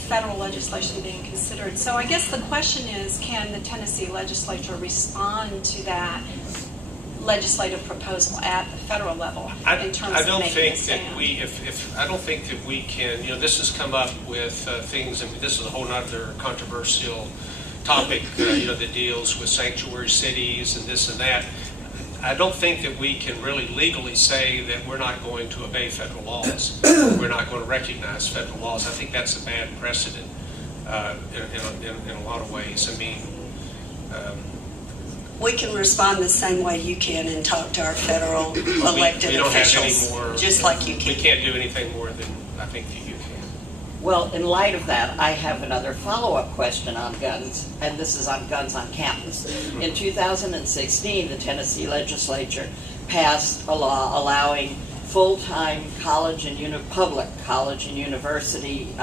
federal legislation being considered. So I guess the question is, can the Tennessee legislature respond to that legislative proposal at the federal level in terms of making a stand? I don't think that we can. This has come up with things. I mean, this is a whole other controversial topic. That deals with sanctuary cities and this and that. I don't think that we can really legally say that we're not going to obey federal laws. We're not going to recognize federal laws. I think that's a bad precedent in a lot of ways. I mean. We can respond the same way you can and talk to our federal elected we don't officials, have any more, just like you can. We can't do anything more than I think that you can. Well, in light of that, I have another follow-up question on guns, and this is on guns on campus. In 2016, the Tennessee legislature passed a law allowing full-time college and public college and university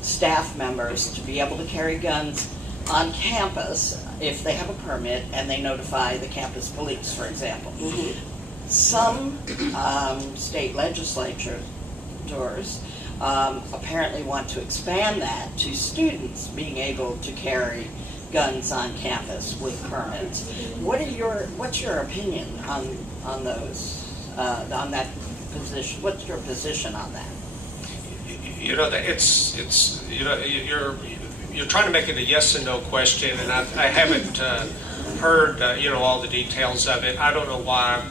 staff members to be able to carry guns on campus if they have a permit and they notify the campus police, for example. Mm-hmm. Some state legislatures apparently want to expand that to students being able to carry guns on campus with permits. What's your opinion on those on that position? What's your position on that? You're trying to make it a yes and no question, and I haven't heard all the details of it. I don't know why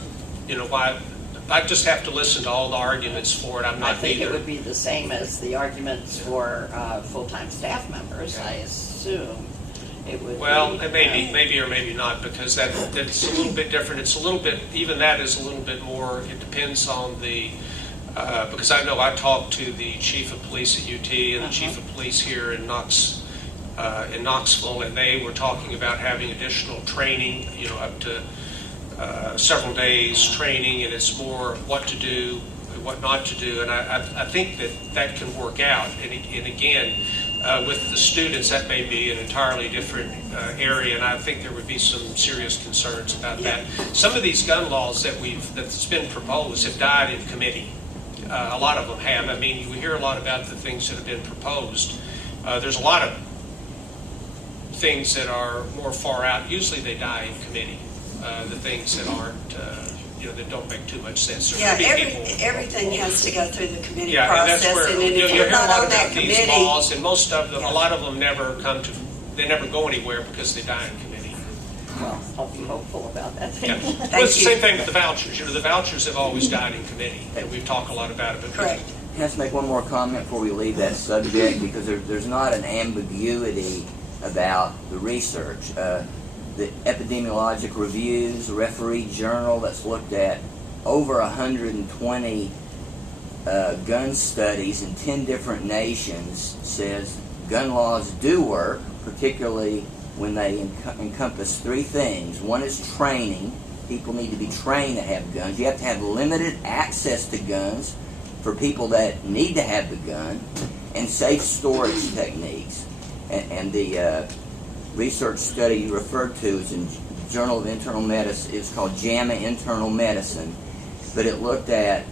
I just have to listen to all the arguments for it. I'm not I think either. it would be the same as the arguments for full-time staff members, I assume. It would Well, be, it maybe or maybe not, because that's a little bit different. It's a little bit, even that is a little bit more, it depends on the, because I know I talked to the chief of police at UT and the chief of police here in Knoxville, and they were talking about having additional training, up to several days training, and it's more what to do, what not to do, and I think that can work out. And again, with the students, that may be an entirely different area, and I think there would be some serious concerns about that. Some of these gun laws that's been proposed have died in committee. A lot of them have. I mean, we hear a lot about the things that have been proposed. There's a lot of things that are more far out. Usually they die in committee. The things that aren't, that don't make too much sense. Yeah, everything has to go through the committee And process, that's where and then you'll if hear you're a not lot on about that these committee, laws, and most of them, a lot of them never they never go anywhere because they die in committee. well, I'll be hopeful about that. Yeah. Well, it's the same thing with the vouchers. The vouchers have always died in committee, and we've talked a lot about it. But correct. Can I just make one more comment before we leave that subject? Because there's not an ambiguity about the research. The epidemiologic reviews, the referee journal that's looked at over 120 gun studies in 10 different nations says gun laws do work, particularly when they encompass three things. One is training. People need to be trained to have guns. You have to have limited access to guns for people that need to have the gun, and safe storage techniques. And the research study you referred to is in Journal of Internal Medicine. It's called JAMA Internal Medicine, but it looked at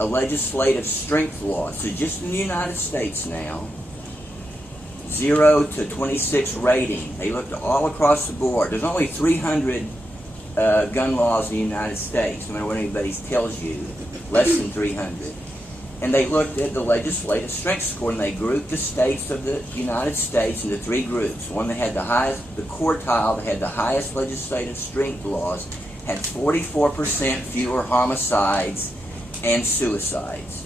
a legislative strength law. So just in the United States now, 0 to 26 rating. They looked all across the board. There's only 300 gun laws in the United States, no matter what anybody tells you, less than 300. And they looked at the legislative strength score, and they grouped the states of the United States into three groups. One that had the highest, the quartile that had the highest legislative strength laws, had 44% fewer homicides and suicides.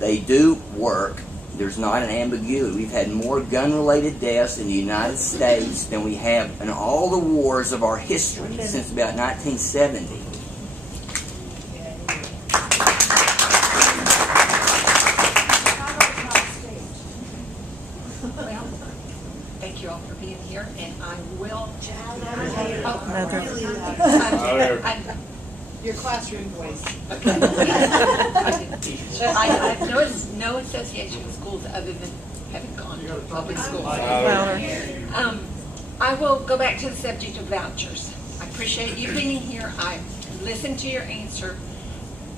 They do work. There's not an ambiguity. We've had more gun-related deaths in the United States than we have in all the wars of our history since about 1970. Well, thank you all for being here, and I will. Your classroom voice. I have no association with schools other than having gone to public schools. I will go back to the subject of vouchers. I appreciate you being here. I listened to your answer.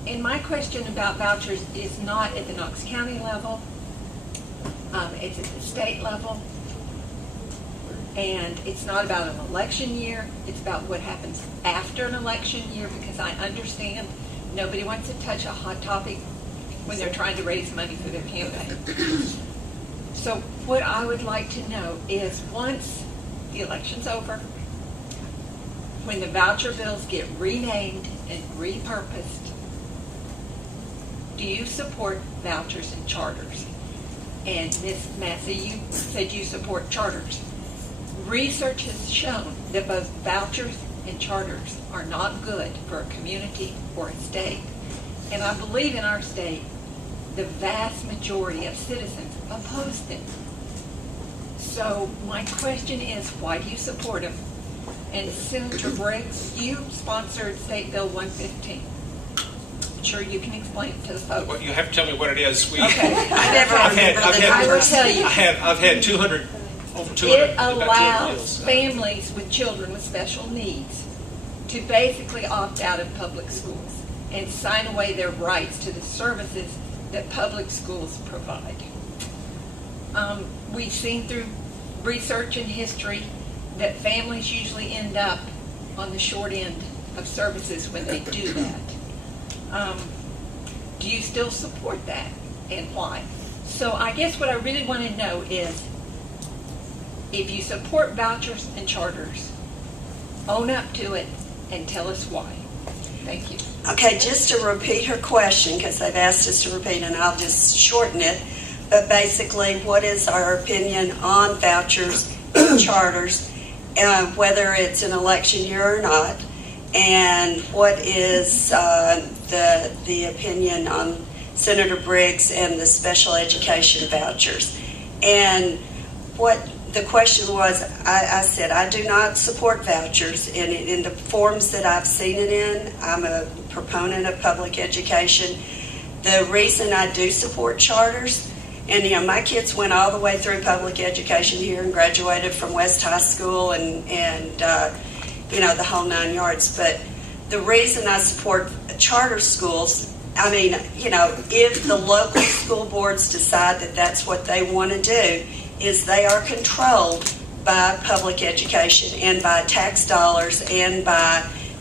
And my question about vouchers is not at the Knox County level. It's at the state level. And it's not about an election year. It's about what happens after an election year, because I understand nobody wants to touch a hot topic when they're trying to raise money for their campaign. So what I would like to know is, once the election's over, when the voucher bills get renamed and repurposed, do you support vouchers and charters? And Ms. Massey, you said you support charters. Research has shown that both vouchers and charters are not good for a community or a state. And I believe in our state, the vast majority of citizens oppose them. So my question is, why do you support them? And Senator Briggs, you sponsored State Bill 115. I'm sure you can explain it to the folks. Well, you have to tell me what it is. Okay. I will tell you. I've had 200. It allows families with children with special needs to basically opt out of public schools and sign away their rights to the services that public schools provide. We've seen through research and history that families usually end up on the short end of services when they do that. Do you still support that, and why? So I guess what I really want to know is, if you support vouchers and charters, own up to it and tell us why. Thank you. Okay, just to repeat her question, because they've asked us to repeat, and I'll just shorten it. But basically, what is our opinion on vouchers and charters, whether it's an election year or not? And what is the opinion on Senator Briggs and the special education vouchers? And what the question was, I said I do not support vouchers in the forms that I've seen it in. I'm a proponent of public education. The reason I do support charters, and my kids went all the way through public education here and graduated from West High School and the whole 9 yards. But the reason I support charter schools, if the local school boards decide that that's what they want to do, is they are controlled by public education and by tax dollars and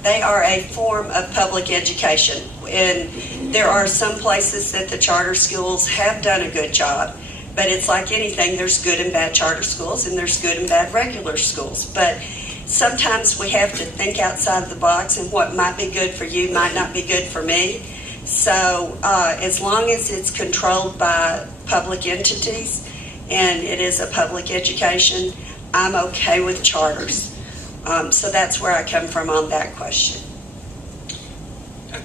they are a form of public education. And there are some places that the charter schools have done a good job, but it's like anything, there's good and bad charter schools and there's good and bad regular schools. But sometimes we have to think outside the box, and what might be good for you might not be good for me. So as long as it's controlled by public entities and it is a public education, I'm okay with charters. So that's where I come from on that question.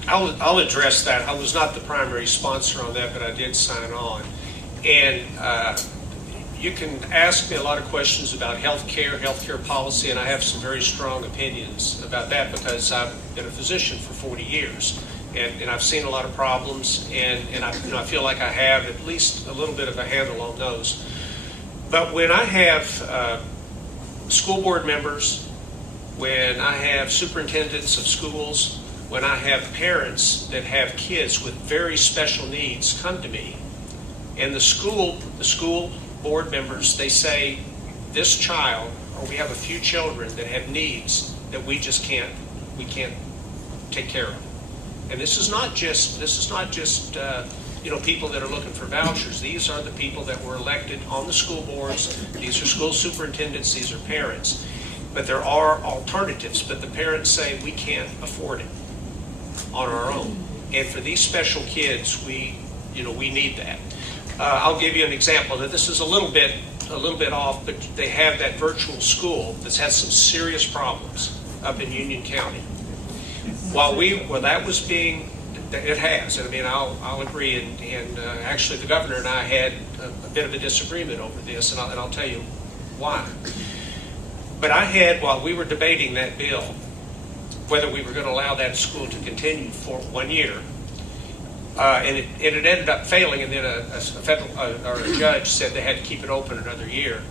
I'll address that. I was not the primary sponsor on that, but I did sign on. And you can ask me a lot of questions about healthcare policy, and I have some very strong opinions about that because I've been a physician for 40 years. And I've seen a lot of problems, and I feel like I have at least a little bit of a handle on those. But when I have school board members, when I have superintendents of schools, when I have parents that have kids with very special needs come to me, and the school board members, they say, this child, or we have a few children that have needs that we can't take care of. And this is not just people that are looking for vouchers. These are the people that were elected on the school boards. These are school superintendents. These are parents. But there are alternatives. But the parents say we can't afford it on our own. And for these special kids, we need that. I'll give you an example. Now, this is a little bit off, but they have that virtual school that's had some serious problems up in Union County. While that was being, it has. I mean, I'll agree. And actually, the governor and I had a bit of a disagreement over this, and I'll tell you why. But while we were debating that bill, whether we were going to allow that school to continue for 1 year, and it ended up failing, and then a judge said they had to keep it open another year.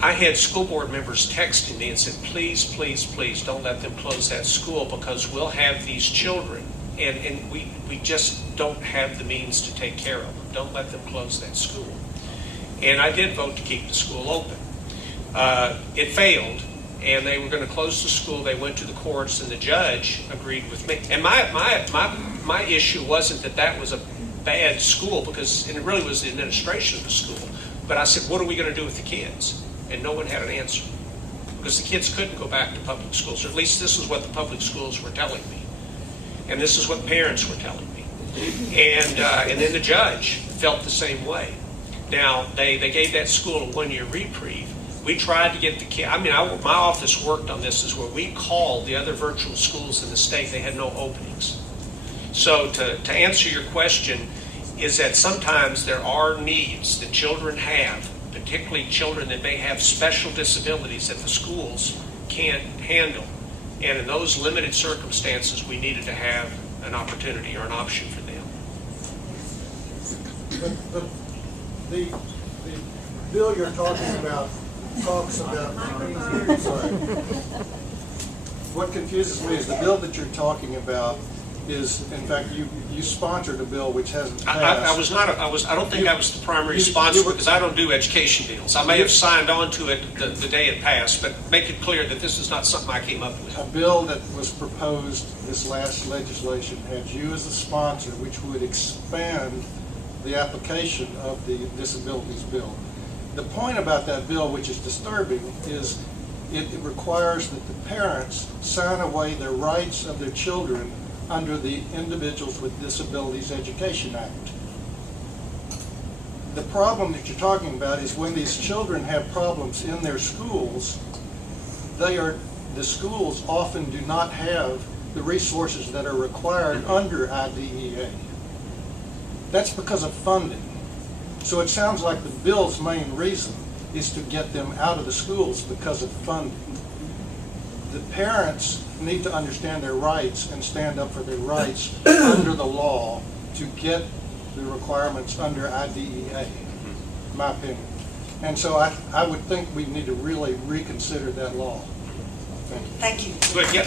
I had school board members texting me and said, please, please, please don't let them close that school because we'll have these children and we just don't have the means to take care of them. Don't let them close that school. And I did vote to keep the school open. It failed, and they were going to close the school. They went to the courts, and the judge agreed with me. And my issue wasn't that was a bad school, and it really was the administration of the school. But I said, what are we going to do with the kids? And no one had an answer because the kids couldn't go back to public schools, or at least this is what the public schools were telling me. And this is what parents were telling me. And then the judge felt the same way. Now, they gave that school a 1-year reprieve. We tried to get the kids. My office worked on this, is where we called the other virtual schools in the state. They had no openings. So to answer your question is that sometimes there are needs that children have, particularly children that may have special disabilities that the schools can't handle. And in those limited circumstances, we needed to have an opportunity or an option for them. The bill you're talking about talks about, sorry. What confuses me is the bill that you're talking about is, in fact, you sponsored a bill which hasn't passed. I don't think I was the primary sponsor because I don't do education bills. I may have signed on to it the day it passed, but make it clear that this is not something I came up with. A bill that was proposed this last legislation had you as a sponsor, which would expand the application of the disabilities bill. The point about that bill, which is disturbing, is it requires that the parents sign away their rights of their children under the Individuals with Disabilities Education Act. The problem that you're talking about is when these children have problems in their schools, the schools often do not have the resources that are required under IDEA. That's because of funding. So it sounds like the bill's main reason is to get them out of the schools because of funding. The parents need to understand their rights and stand up for their rights under the law to get the requirements under IDEA, in my opinion. And so I would think we need to really reconsider that law. Thank you. Thank you. But yeah,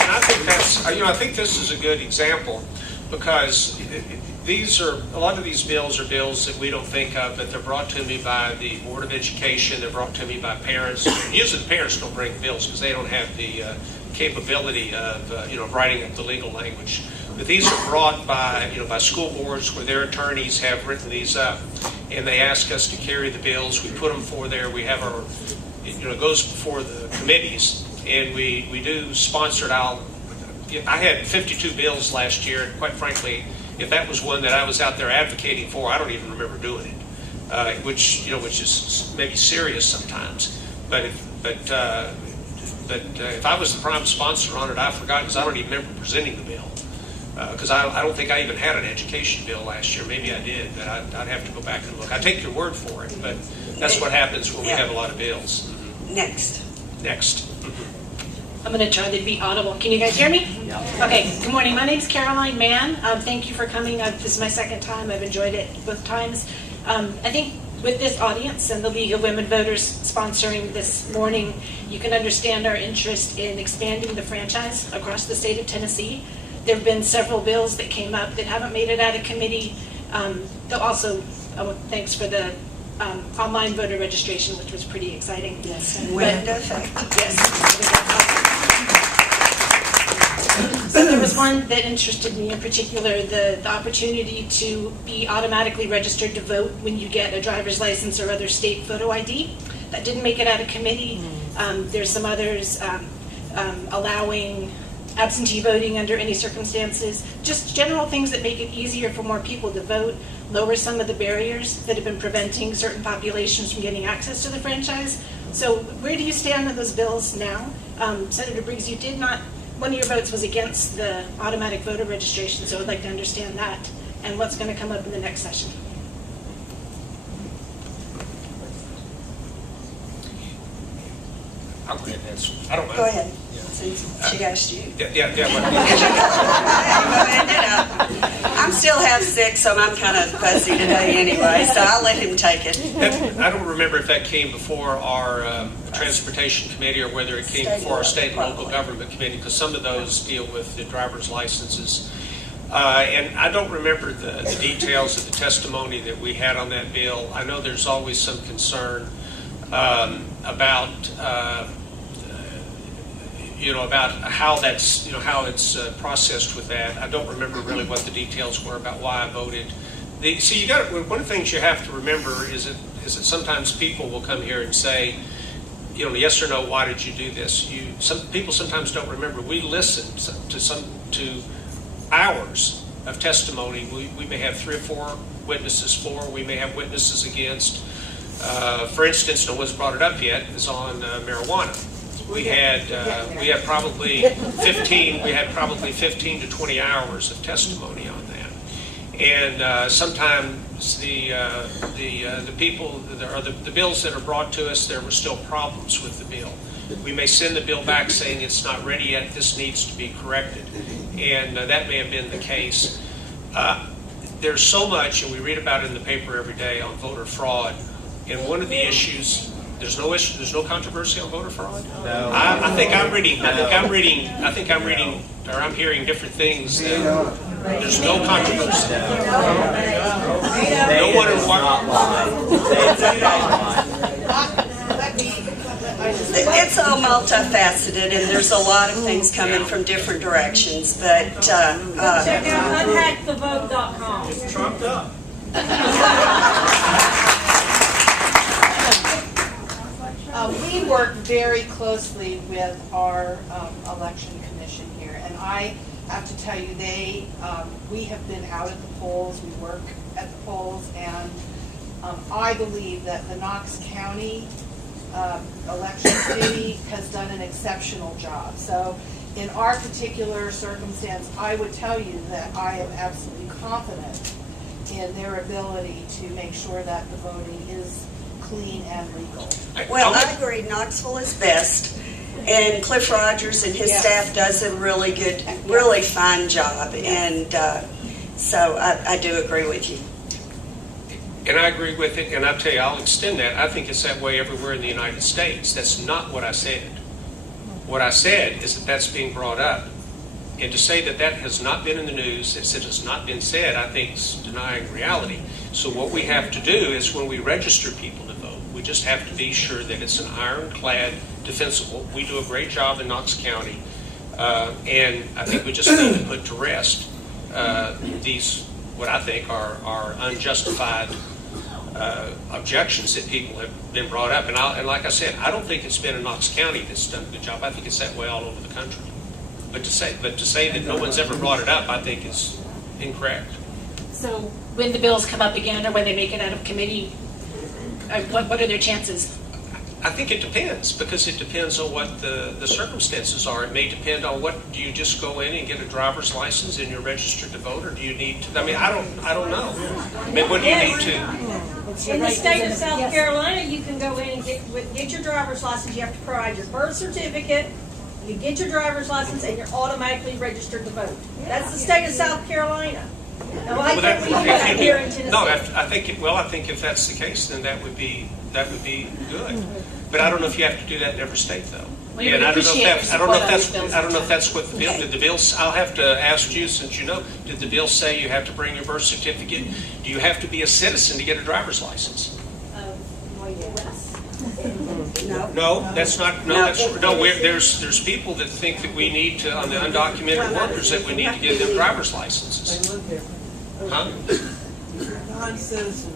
and I think that's, I think this is a good example because a lot of these bills are bills that we don't think of, but they're brought to me by the Board of Education, they're brought to me by parents. Usually the parents don't bring bills because they don't have the capability of writing up the legal language. But these are brought by by school boards where their attorneys have written these up, and they ask us to carry the bills. We put them for there. We have our it goes before the committees, and we do sponsored. I had 52 bills last year, and quite frankly, if that was one that I was out there advocating for, I don't even remember doing it, which is maybe serious sometimes. But if I was the prime sponsor on it, I forgot because I don't even remember presenting the bill. Because I don't think I even had an education bill last year. Maybe I did, but I'd have to go back and look. I take your word for it, but that's what happens when we have a lot of bills. Next. I'm going to try to be audible. Can you guys hear me? Yeah. Okay. Good morning. My name's Caroline Mann. Thank you for coming. This is my second time. I've enjoyed it both times. I think with this audience and the League of Women Voters sponsoring this morning, you can understand our interest in expanding the franchise across the state of Tennessee. There have been several bills that came up that haven't made it out of committee. Also, thanks for the online voter registration, which was pretty exciting. Yes, and went into effect. Yes. So there was one that interested me in particular, the opportunity to be automatically registered to vote when you get a driver's license or other state photo ID. That didn't make it out of committee. There's some others allowing absentee voting under any circumstances, just general things that make it easier for more people to vote, lower some of the barriers that have been preventing certain populations from getting access to the franchise. So where do you stand on those bills now? Senator Briggs, you did not, one of your votes was against the automatic voter registration, so I'd like to understand that and what's going to come up in the next session. I'll go ahead and answer. I don't mind. Go ahead. She asked you. Yeah. I still have 6, so I'm kind of fuzzy today anyway, so I'll let him take it. I don't remember if that came before our transportation committee or whether it came before our state and local government committee, because some of those deal with the driver's licenses. And I don't remember the details of the testimony that we had on that bill. I know there's always some concern about how that's, how it's processed with that. I don't remember really what the details were about why I voted. One of the things you have to remember is that sometimes people will come here and say, yes or no, why did you do this? Some people sometimes don't remember. We listen to hours of testimony. We may have 3 or 4 witnesses for. We may have witnesses against. For instance, no one's brought it up yet, is on marijuana. We had probably 15 to 20 hours of testimony on that, and sometimes the people or the bills that are brought to us, there were still problems with the bill. We may send the bill back saying it's not ready yet. This needs to be corrected, and that may have been the case. There's so much, and we read about it in the paper every day on voter fraud, and one of the issues. There's no controversy on voter fraud. No. I'm hearing different things. There's no controversy. No one is It's all multifaceted, and there's a lot of things coming from different directions. But check out unhackthevote.com. It's trumped up. We work very closely with our election commission here, and I have to tell you, we have been out at the polls, we work at the polls, and I believe that the Knox County election committee has done an exceptional job. So in our particular circumstance, I would tell you that I am absolutely confident in their ability to make sure that the voting is clean and legal. Well, I agree, Knoxville is best, and Cliff Rogers and his staff does a really good, really fine job, and so I do agree with you. And I agree with it, and I'll tell you, I'll extend that. I think it's that way everywhere in the United States. That's not what I said. What I said is that that's being brought up. And to say that that has not been in the news, that it has not been said, I think is denying reality. So what we have to do is when we register people to vote, we just have to be sure that it's an ironclad defensible. We do a great job in Knox County, and I think we just need to put to rest these, what I think are unjustified objections that people have been brought up. And like I said, I don't think it's been in Knox County that's done a good job. I think it's that way all over the country. But to say that no one's ever brought it up, I think is incorrect. So when the bills come up again, or when they make it out of committee, what are their chances? I think it depends, because it depends on what the circumstances are. It may depend on do you just go in and get a driver's license and you're registered to vote, or do you need to, I mean, I don't know. I mean, what do you need to? In the state of South Carolina, you can go in and get your driver's license. You have to provide your birth certificate. You get your driver's license, and you're automatically registered to vote. That's the state of South Carolina. Now, I can't believe that here in Tennessee. No, I think if that's the case, then that would be good. But I don't know if you have to do that in every state, though. And I don't know if that's what the bill did. The bill, I'll have to ask you, since you know, did the bill say you have to bring your birth certificate? Do you have to be a citizen to get a driver's license? No, that's not. There's people that think that we need to, on the undocumented workers, that we need to give them driver's licenses. They look different. Huh? Non-citizen,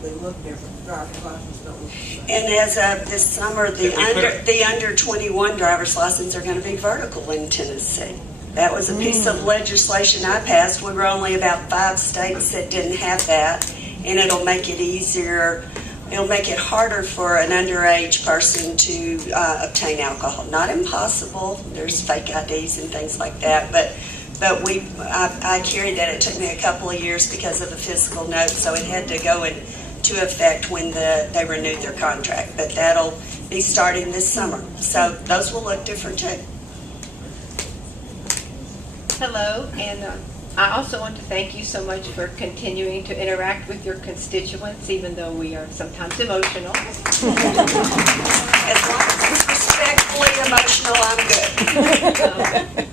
they look different. Driver's license don't look the same. And as of this summer, the under 21 driver's license are going to be vertical in Tennessee. That was a piece of legislation I passed. We were only about 5 states that didn't have that, and it'll make it easier. It'll make it harder for an underage person to obtain alcohol. Not impossible. There's fake IDs and things like that, but I carried that. It took me a couple of years because of the fiscal note, so it had to go into effect when they renewed their contract. But that'll be starting this summer, so those will look different too. Hello, and I also want to thank you so much for continuing to interact with your constituents, even though we are sometimes emotional. As long as it's respectfully emotional, I'm good.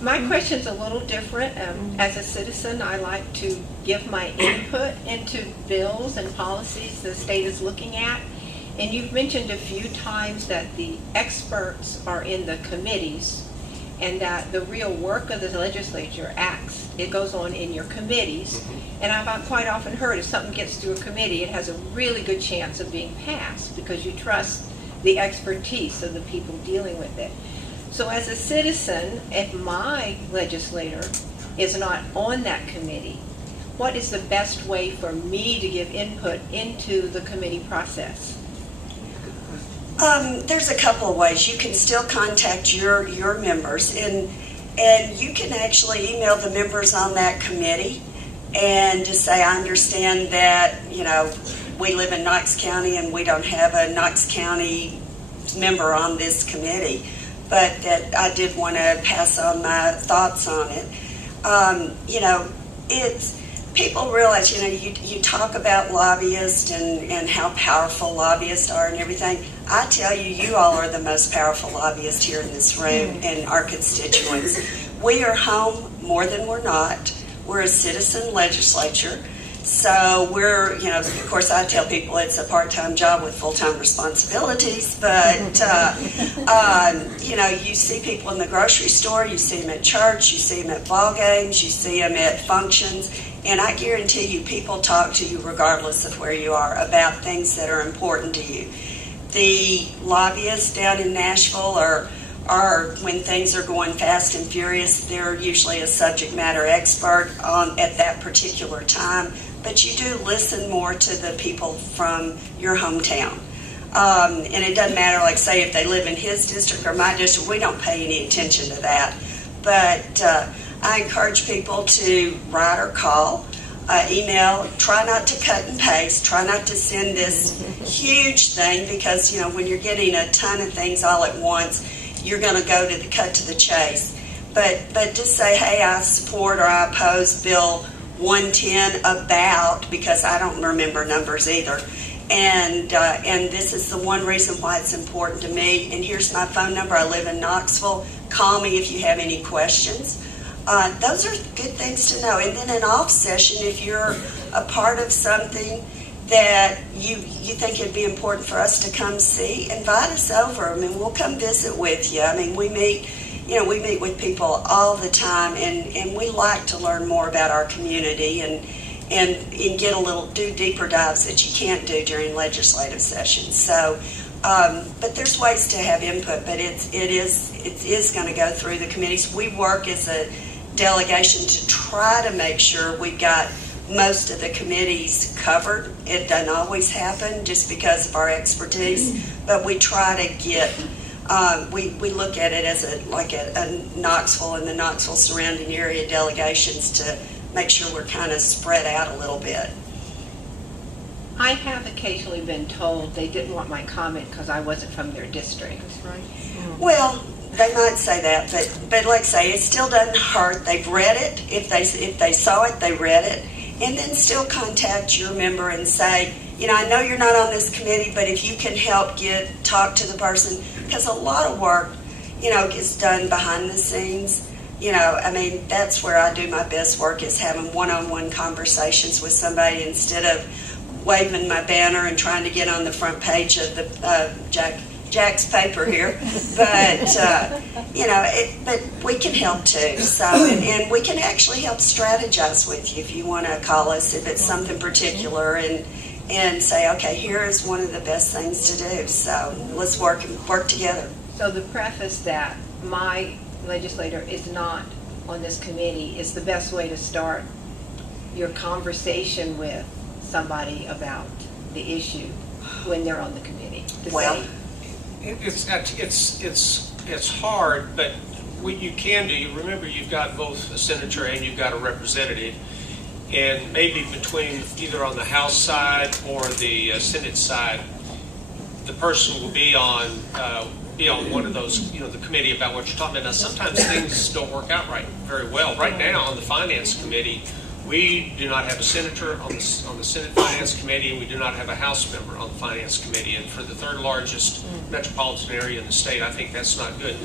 My question's a little different. As a citizen, I like to give my input into bills and policies the state is looking at. And you've mentioned a few times that the experts are in the committees, and that the real work of the legislature it goes on in your committees. And I've quite often heard if something gets through a committee, it has a really good chance of being passed because you trust the expertise of the people dealing with it. So as a citizen, if my legislator is not on that committee, what is the best way for me to give input into the committee process? There's a couple of ways. You can still contact your members, and you can actually email the members on that committee and just say, I understand that, we live in Knox County and we don't have a Knox County member on this committee, but that I did want to pass on my thoughts on it. People realize, you talk about lobbyists and how powerful lobbyists are and everything. I tell you, you all are the most powerful lobbyists here in this room and our constituents. We are home more than we're not. We're a citizen legislature. So we're, of course I tell people it's a part-time job with full-time responsibilities, but, you see people in the grocery store, you see them at church, you see them at ball games, you see them at functions, and I guarantee you people talk to you regardless of where you are about things that are important to you. The lobbyists down in Nashville are when things are going fast and furious, they're usually a subject matter expert at that particular time. But you do listen more to the people from your hometown. And it doesn't matter, like say, if they live in his district or my district, we don't pay any attention to that. But I encourage people to write or call, email. Try not to cut and paste. Try not to send this huge thing because, you know, when you're getting a ton of things all at once, you're going to go to the cut to the chase. But just say, hey, I support or I oppose Bill 110 about, because I don't remember numbers either. And this is the one reason why it's important to me. And here's my phone number. I live in Knoxville. Call me if you have any questions. Those are good things to know. And then an off session, if you're a part of something that you think it'd be important for us to come see, invite us over. I mean, we'll come visit with you. I mean, we meet with people all the time, and we like to learn more about our community and do deeper dives that you can't do during legislative sessions. So, but there's ways to have input, but it is going to go through the committees. We work as a delegation to try to make sure we've got most of the committees covered. It doesn't always happen just because of our expertise, but we try to get. We look at it as a Knoxville and the Knoxville surrounding area delegations to make sure we're kind of spread out a little bit. I have occasionally been told they didn't want my comment because I wasn't from their district. That's right. Well, they might say that, but like I say, it still doesn't hurt. They've read it. If they saw it, they read it. And then still contact your member and say, you know, I know you're not on this committee, but if you can help talk to the person, because a lot of work, you know, gets done behind the scenes. You know, I mean, that's where I do my best work, is having one-on-one conversations with somebody instead of waving my banner and trying to get on the front page of the Jack's paper here. But, you know, but we can help too. So, and we can actually help strategize with you if you want to call us, if it's something particular, and say, okay, here is one of the best things to do. So let's work together. So the preface that my legislator is not on this committee is the best way to start your conversation with somebody about the issue when they're on the committee. Well, it's hard, but what you can do, you remember you've got both a senator and you've got a representative, and maybe between either on the House side or the Senate side, the person will be on one of those, you know, the committee about what you're talking about. Now, sometimes things don't work out very well. Right now, on the Finance Committee, we do not have a senator on the Senate Finance Committee, and we do not have a House member on the Finance Committee. And for the third largest metropolitan area in the state, I think that's not good.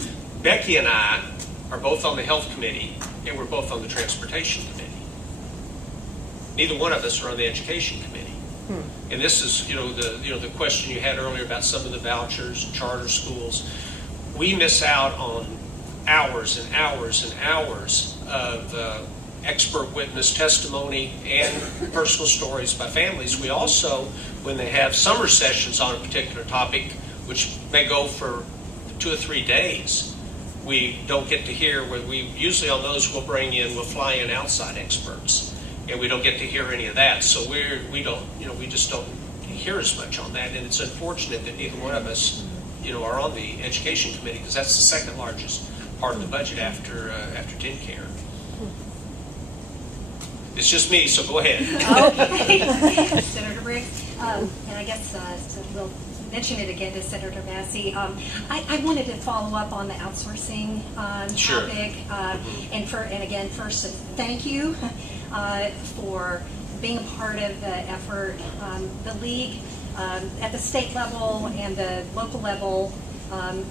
Becky and I are both on the Health Committee, and we're both on the Transportation Committee. Neither one of us are on the Education Committee. And this is, the question you had earlier about some of the vouchers and charter schools. We miss out on hours and hours and hours of expert witness testimony and personal stories by families. We also, when they have summer sessions on a particular topic, which may go for 2 or 3 days, we don't get to hear. Usually on those we'll fly in outside experts. And we don't get to hear any of that, so we just don't hear as much on that, and it's unfortunate that neither one of us, are on the Education Committee, because that's the second largest part of the budget after TennCare. It's just me, so go ahead. Okay, Senator Briggs, and I guess we'll mention it again to Senator Massey. I wanted to follow up on the outsourcing topic, and again, first, thank you. For being a part of the effort. The league at the state level and the local level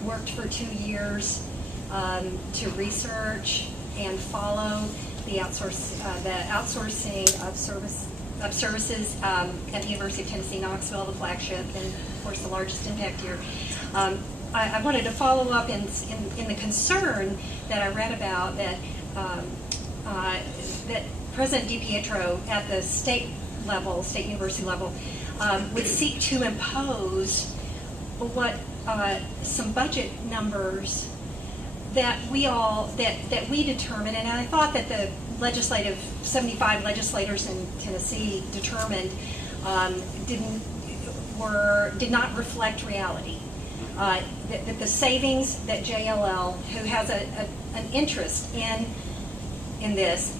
worked for 2 years to research and follow the outsourcing of services at the University of Tennessee, Knoxville, the flagship, and of course the largest impact here. I wanted to follow up in the concern that I read about that President DiPietro at the state university level, would seek to impose some budget numbers that we determined, and I thought that the 75 legislators in Tennessee determined did not reflect reality. That the savings that JLL, who has an interest in this,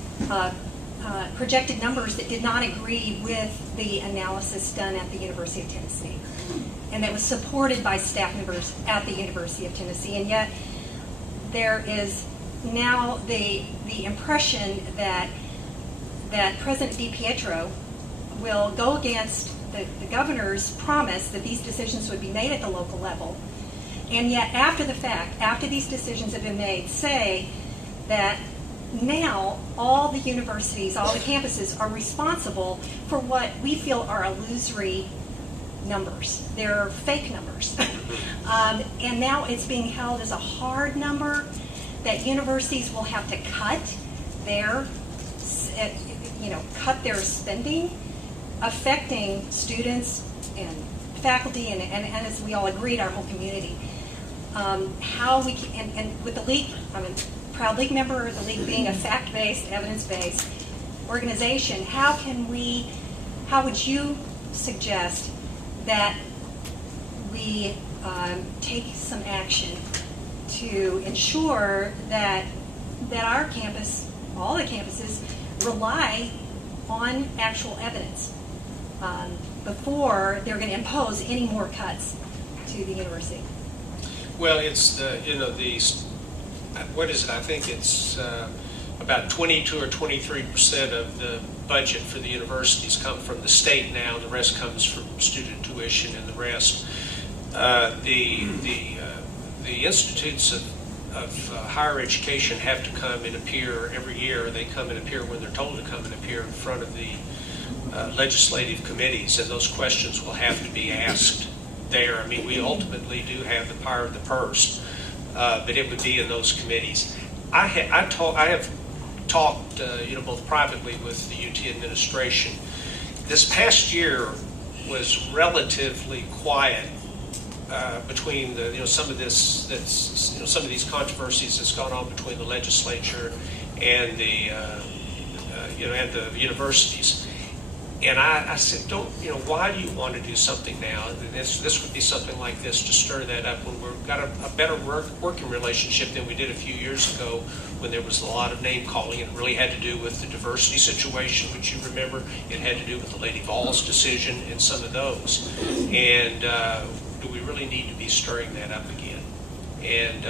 projected numbers that did not agree with the analysis done at the University of Tennessee, and that was supported by staff members at the University of Tennessee. And yet there is now the impression that President DiPietro will go against the governor's promise that these decisions would be made at the local level, and yet after the fact, after these decisions have been made, say that now all the universities, all the campuses are responsible for what we feel are illusory numbers. They're fake numbers. And now it's being held as a hard number that universities will have to cut their spending, affecting students and faculty and as we all agreed, our whole community. How we can, and with the league, I'm a proud league member, the league being a fact-based, evidence-based organization, how would you suggest that we take some action to ensure that our campus, all the campuses, rely on actual evidence before they're going to impose any more cuts to the university? Well, it's what is it? I think it's about 22 or 23% of the budget for the universities come from the state now. The rest comes from student tuition and the rest. The institutes of higher education have to come and appear every year. They come and appear when they're told to come and appear in front of the legislative committees, and those questions will have to be asked there. I mean, we ultimately do have the power of the purse, but it would be in those committees. I have talked, both privately with the UT administration. This past year was relatively quiet between some of these controversies that's gone on between the legislature and the universities. And I said, why do you want to do something now? This would be something like this to stir that up when we've got a better working relationship than we did a few years ago when there was a lot of name calling. It really had to do with the diversity situation, which you remember. It had to do with the Lady Vols decision and some of those. And do we really need to be stirring that up again? And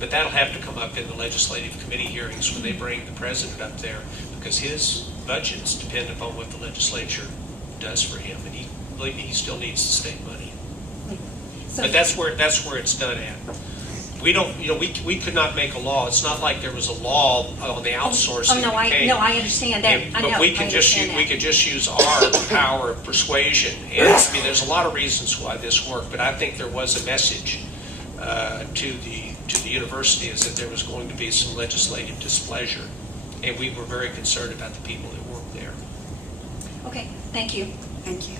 but that'll have to come up in the legislative committee hearings when they bring the president up there, because his budgets depend upon what the legislature does for him, and believe me, he still needs the state money. So, but that's where it's done at. We don't, we could not make a law. It's not like there was a law on the outsourcing. I understand that. But we could just use our power of persuasion, and I mean, there's a lot of reasons why this worked. But I think there was a message to the university is that there was going to be some legislative displeasure, and we were very concerned about the people that work there. Okay, thank you. Thank you.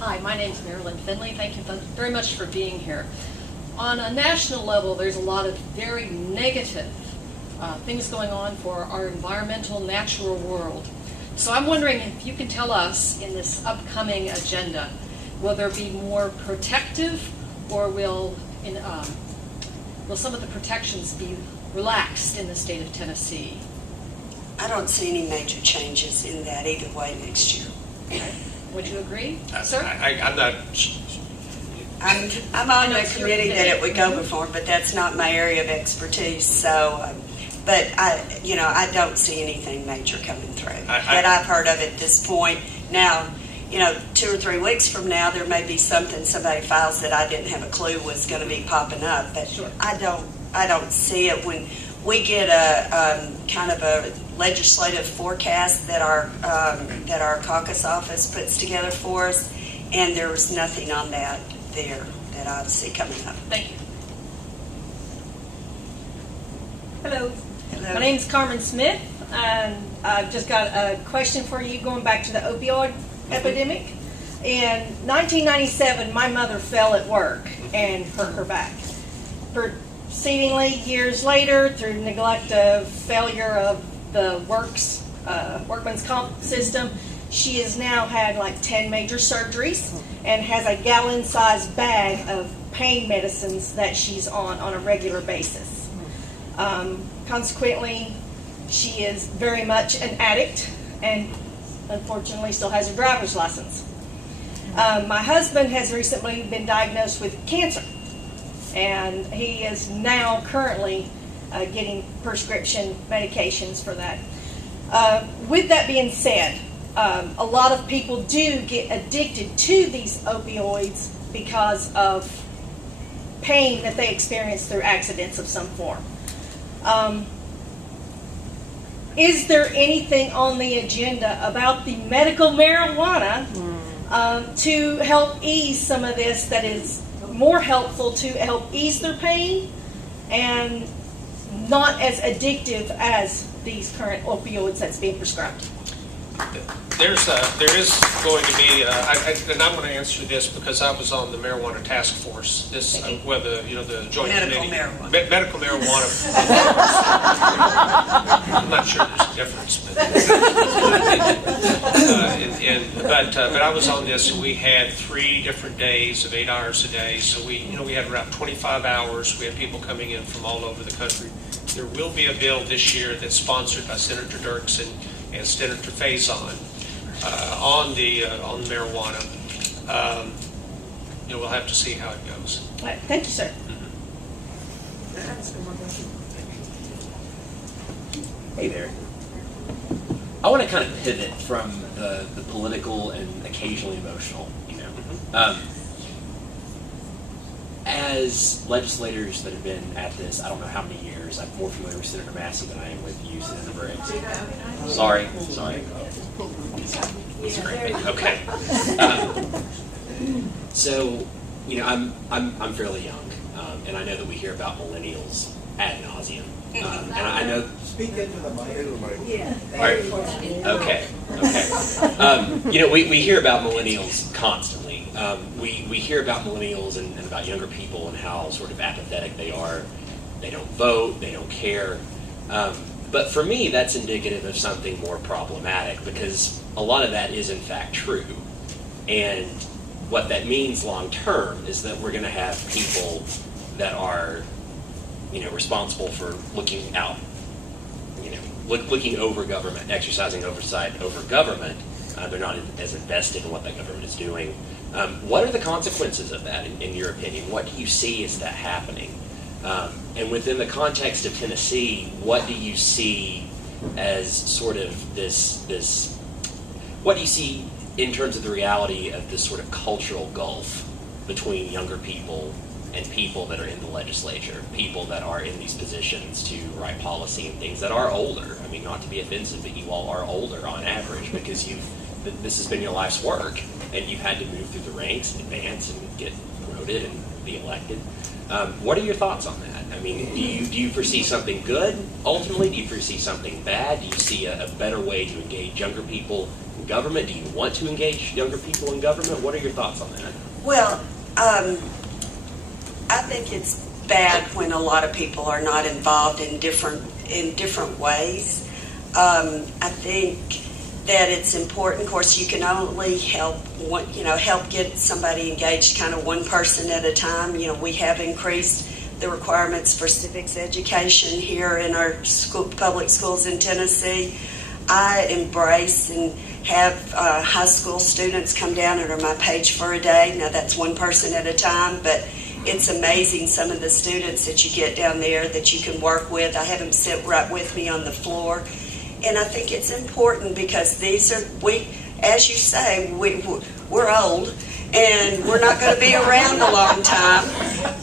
Hi, my name's Marilyn Finley. Thank you very much for being here. On a national level, there's a lot of very negative things going on for our environmental, natural world. So I'm wondering if you can tell us in this upcoming agenda, will there be more protective, or will some of the protections be relaxed in the state of Tennessee? I don't see any major changes in that either way next year. Okay. Would you agree, sir? I'm not. I'm on the committee that it would go before, but that's not my area of expertise. So, but I don't see anything major coming through that I've heard of at this point. Now, 2 or 3 weeks from now, there may be something somebody files that I didn't have a clue was going to be popping up. But sure. I don't see it when we get a kind of a legislative forecast that our caucus office puts together for us, and there was nothing on that there that I see coming up. Thank you. Hello. Hello. My name's Carmen Smith, and I've just got a question for you going back to the opioid epidemic. In 1997, my mother fell at work and hurt her back. Precedingly, years later, through neglect of failure of the workman's comp system, she has now had like 10 major surgeries and has a gallon-sized bag of pain medicines that she's on a regular basis. Consequently, she is very much an addict and unfortunately still has a driver's license. My husband has recently been diagnosed with cancer, and he is now currently getting prescription medications for that. With that being said, a lot of people do get addicted to these opioids because of pain that they experience through accidents of some form. Is there anything on the agenda about the medical marijuana to help ease some of this that is more helpful to help ease their pain and not as addictive as these current opioids that's being prescribed? There is going to be, and I'm going to answer this because I was on the marijuana task force. This, the joint Medical committee, marijuana. Medical marijuana. I'm not sure there's a difference, but I was on this. And we had 3 different days of 8 hours a day. So we had around 25 hours. We had people coming in from all over the country. There will be a bill this year that's sponsored by Senator Dirksen and Senator Faison on the marijuana. We'll have to see how it goes. All right, thank you, sir. Hey there. I want to kind of pivot from the political and occasionally emotional, As legislators that have been at this, I don't know how many years, I'm more familiar with Senator Massey than I am with you, Senator Briggs. Sorry. He's a great man. Okay. So, I'm fairly young, and I know that we hear about millennials ad nauseum. And I know. Speak into the mic. Yeah. Right. Okay. We hear about millennials constantly. We hear about millennials and about younger people and how sort of apathetic they are. They don't vote. They don't care. But for me, that's indicative of something more problematic because a lot of that is in fact true. And what that means long term is that we're going to have people that are, responsible for looking out, looking over government, exercising oversight over government. They're not as invested in what that government is doing. What are the consequences of that, in your opinion? What do you see as that happening? And within the context of Tennessee, what do you see as sort of this? What do you see in terms of the reality of this sort of cultural gulf between younger people and people that are in the legislature, people that are in these positions to write policy and things that are older? I mean, not to be offensive, but you all are older on average because this has been your life's work, and you've had to move through the ranks and advance and get promoted and be elected. What are your thoughts on that? I mean, do you foresee something good ultimately? Do you foresee something bad? Do you see a better way to engage younger people in government? Do you want to engage younger people in government? What are your thoughts on that? Well, I think it's bad when a lot of people are not involved in different ways. I think that it's important. Of course, you can only help get somebody engaged kind of one person at a time. We have increased the requirements for civics education here in our public schools in Tennessee. I embrace and have high school students come down and are my page for a day. Now that's one person at a time, but it's amazing some of the students that you get down there that you can work with. I have them sit right with me on the floor. And I think it's important because as you say, we're old and we're not going to be around a long time.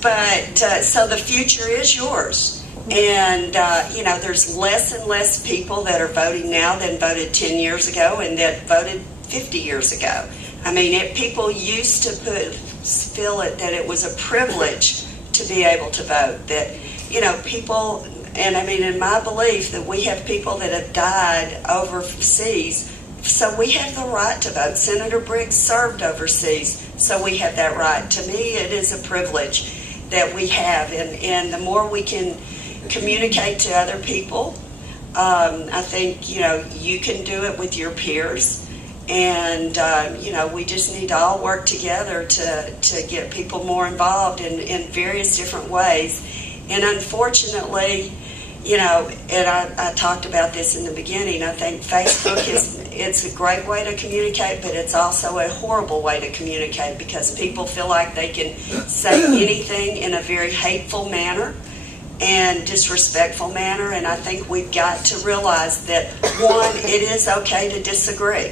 But so the future is yours. And, there's less and less people that are voting now than voted 10 years ago and that voted 50 years ago. I mean, people used to feel that it was a privilege to be able to vote, that, people, and I mean, in my belief that we have people that have died overseas So we have the right to vote. Senator Briggs served overseas, so we have that right. To me, it is a privilege that we have, and the more we can communicate to other people, I think, you can do it with your peers. And, we just need to all work together to get people more involved in various different ways. And unfortunately, and I talked about this in the beginning, I think Facebook it's a great way to communicate, but it's also a horrible way to communicate because people feel like they can say anything in a very hateful manner and disrespectful manner. And I think we've got to realize that, one, it is okay to disagree.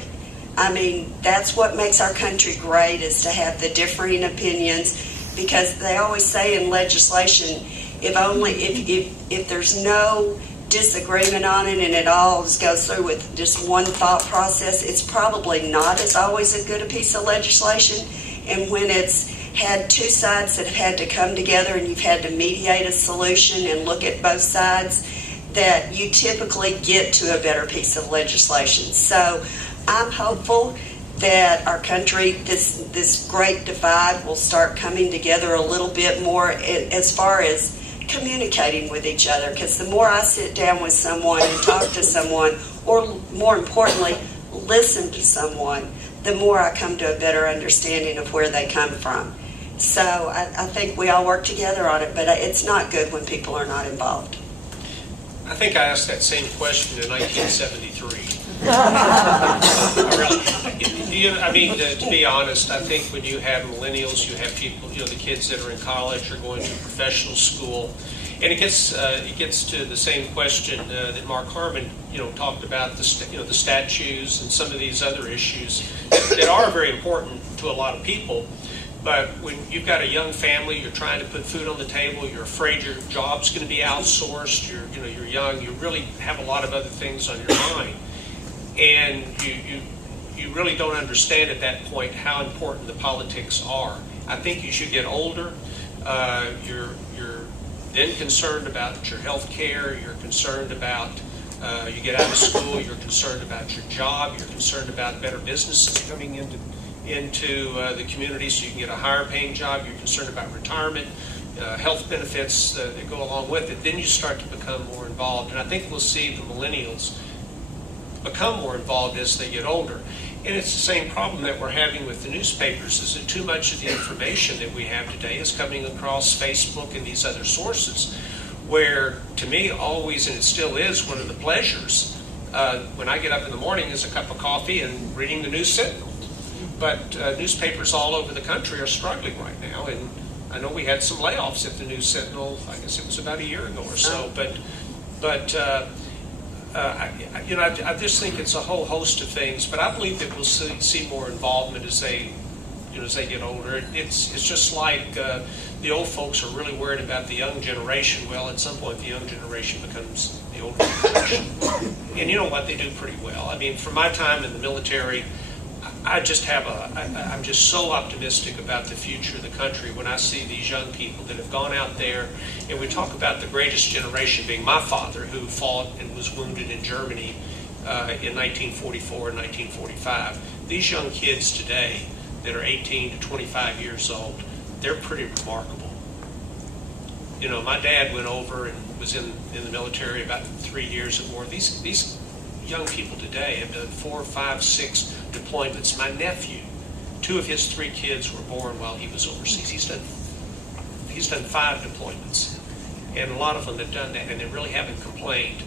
I mean, that's what makes our country great, is to have the differing opinions, because they always say in legislation, if there's no disagreement on it and it all goes through with just one thought process, it's probably not as always a good a piece of legislation. And when it's had two sides that have had to come together and you've had to mediate a solution and look at both sides, that you typically get to a better piece of legislation. So I'm hopeful that our country, this great divide, will start coming together a little bit more as far as communicating with each other, because the more I sit down with someone and talk to someone, or more importantly, listen to someone, the more I come to a better understanding of where they come from. So I think we all work together on it, but it's not good when people are not involved. I think I asked that same question in 1973. To be honest, I think when you have millennials, you have people, the kids that are in college or going to professional school, and it gets to the same question that Mark Harmon, talked about, the statues and some of these other issues that are very important to a lot of people. But when you've got a young family, you're trying to put food on the table, you're afraid your job's going to be outsourced, you're young, you really have a lot of other things on your mind. And you really don't understand at that point how important the politics are. I think as you get older, you're then concerned about your health care, you're concerned about, you get out of school, you're concerned about your job, you're concerned about better businesses coming into the community so you can get a higher paying job, you're concerned about retirement, health benefits that go along with it. Then you start to become more involved. And I think we'll see the millennials become more involved as they get older. And it's the same problem that we're having with the newspapers, is that too much of the information that we have today is coming across Facebook and these other sources, where to me always, and it still is, one of the pleasures when I get up in the morning is a cup of coffee and reading the News Sentinel. But newspapers all over the country are struggling right now, and I know we had some layoffs at the News Sentinel, I guess it was about a year ago or so, I just think it's a whole host of things, but I believe that we'll see more involvement as they get older. It's just like the old folks are really worried about the young generation. Well, at some point the young generation becomes the older generation. And you know what, they do pretty well. I mean, from my time in the military, I'm just so optimistic about the future of the country when I see these young people that have gone out there, and we talk about the greatest generation being my father, who fought and was wounded in Germany in 1944 and 1945. These young kids today that are 18 to 25 years old, they're pretty remarkable. My dad went over and was in the military about 3 years or more. These young people today have done 4, 5, 6 deployments. My nephew, 2 of his 3 kids were born while he was overseas. He's done 5 deployments, and a lot of them have done that, and they really haven't complained.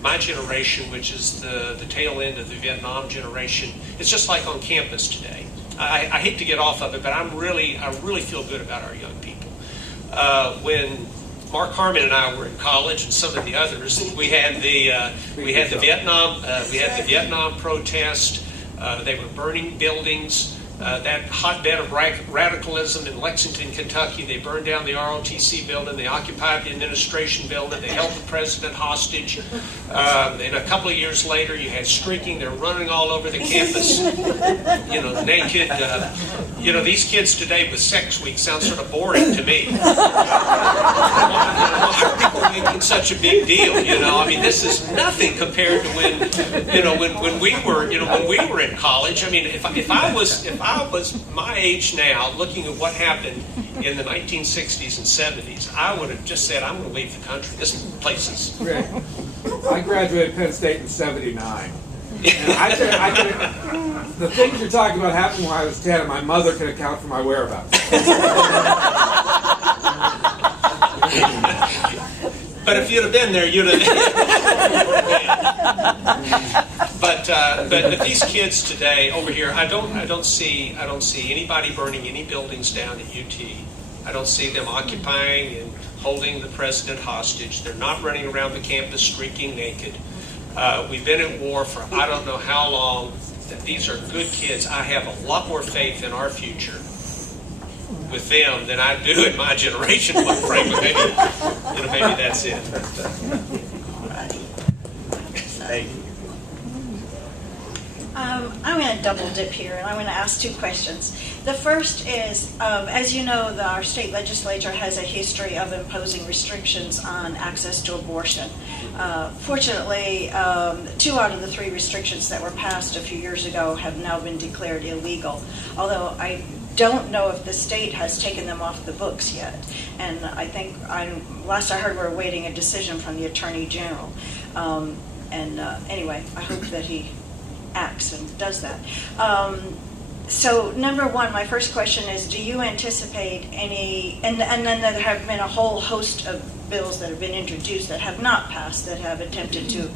My generation, which is the tail end of the Vietnam generation, it's just like on campus today. I hate to get off of it, but I really feel good about our young people. When Mark Harmon and I were in college, and some of the others, we had the Vietnam protest. They were burning buildings. That hotbed of radicalism in Lexington, Kentucky. They burned down the ROTC building. They occupied the administration building. They held the president hostage. And a couple of years later, you had streaking. They're running all over the campus, naked. These kids today with Sex Week sound sort of boring to me. Why are people making such such a big deal, you know. I mean, this is nothing compared to when, you know, when we were, you know, when we were in college. I mean, if I was my age now, looking at what happened in the 1960s and 70s, I would have just said, I'm going to leave the country. This place is. Rick, I graduated Penn State in '79. And the things you're talking about happened when I was 10, and my mother can account for my whereabouts. But if you'd have been there, you'd have. But these kids today over here, I don't see anybody burning any buildings down at UT. I don't see them occupying and holding the president hostage. They're not running around the campus streaking naked. We've been at war for I don't know how long. These are good kids. I have a lot more faith in our future with them than I do in my generation, quite frankly. Maybe that's it. Thank you. I'm going to double dip here, and I'm going to ask two questions. The first is, as you know, our state legislature has a history of imposing restrictions on access to abortion. Fortunately, 2 out of the 3 restrictions that were passed a few years ago have now been declared illegal, although I don't know if the state has taken them off the books yet. And I think, last I heard, we're awaiting a decision from the Attorney General. Anyway, I hope that he acts and does that. So number one, my first question is, do you anticipate any, and then there have been a whole host of bills that have been introduced that have not passed, that have attempted to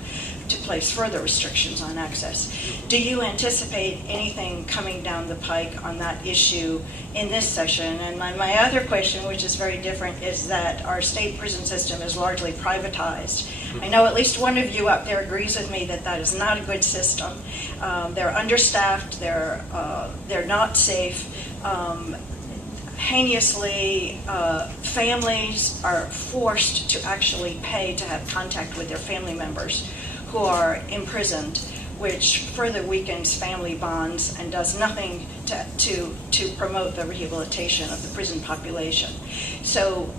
place further restrictions on access. Do you anticipate anything coming down the pike on that issue in this session? And my other question, which is very different, is that our state prison system is largely privatized. I know at least one of you up there agrees with me that that is not a good system. They're understaffed, they're not safe. Heinously, families are forced to actually pay to have contact with their family members who are imprisoned, which further weakens family bonds and does nothing to promote the rehabilitation of the prison population. So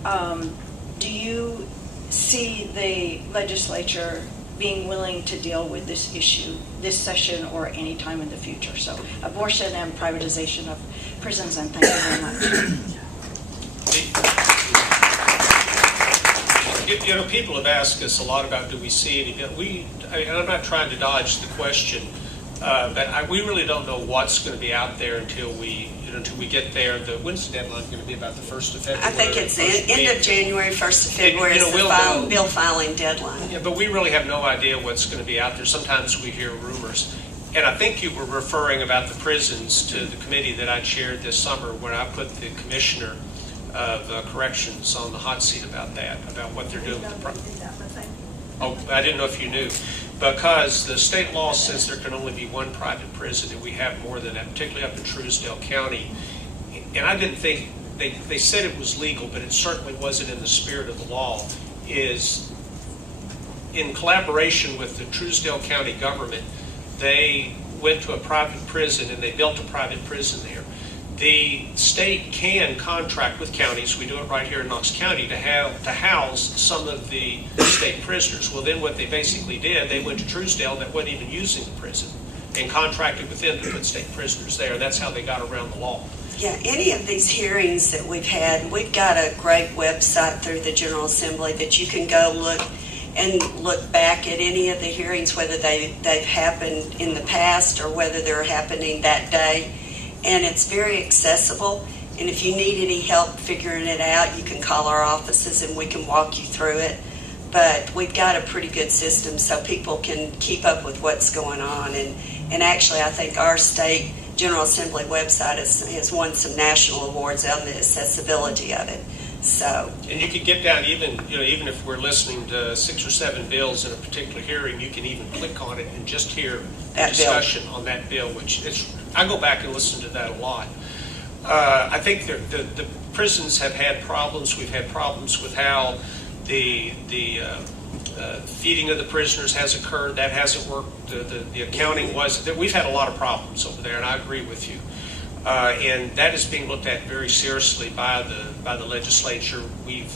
do you see the legislature being willing to deal with this issue this session or any time in the future? So abortion and privatization of prisons, and thank you very much. You know, people have asked us a lot about, do we see any? And I'm not trying to dodge the question, but we really don't know what's going to be out there until we get there. When's the deadline going to be? About the 1st of February? I think it's the end of January, 1st of February is the bill filing deadline. Yeah, but we really have no idea what's going to be out there. Sometimes we hear rumors. And I think you were referring about the prisons to the committee that I chaired this summer, where I put the commissioner of corrections on the hot seat about that, about what they're doing with the Oh, I didn't know if you knew. Because the state law says there can only be one private prison, and we have more than that, particularly up in Truesdale County. And I didn't think, they said it was legal, but it certainly wasn't in the spirit of the law, is in collaboration with the Truesdale County government, they went to a private prison and they built a private prison there. The state can contract with counties, we do it right here in Knox County, to house some of the state prisoners. Well, then what they basically did, they went to Truesdale that wasn't even using the prison and contracted with them to put state prisoners there. That's how they got around the law. Yeah, any of these hearings that we've had, we've got a great website through the General Assembly that you can go look back at any of the hearings, whether they've happened in the past or whether they're happening that day. And it's very accessible. And if you need any help figuring it out, you can call our offices and we can walk you through it. But we've got a pretty good system so people can keep up with what's going on. And actually, I think our state General Assembly website has won some national awards on the accessibility of it. So, and you can get down even if we're listening to 6 or 7 bills in a particular hearing, you can even click on it and just hear the discussion on that bill, which I go back and listen to that a lot. I think the prisons have had problems. We've had problems with how the feeding of the prisoners has occurred. That hasn't worked. The accounting was that we've had a lot of problems over there, and I agree with you. And that is being looked at very seriously by the legislature. We've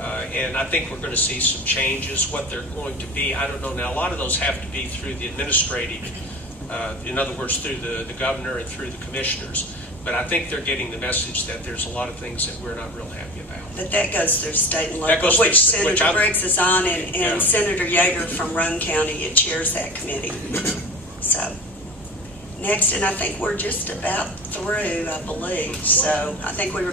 And I think we're going to see some changes. What they're going to be, I don't know. Now, a lot of those have to be through the administrative, in other words, through the governor and through the commissioners. But I think they're getting the message that there's a lot of things that we're not real happy about. But that goes through state and That local, goes through- which Senator Briggs is on, and Yeah. Senator Yeager from Roane County chairs that committee. So, next, and I think we're just about through, I believe. So, I think we've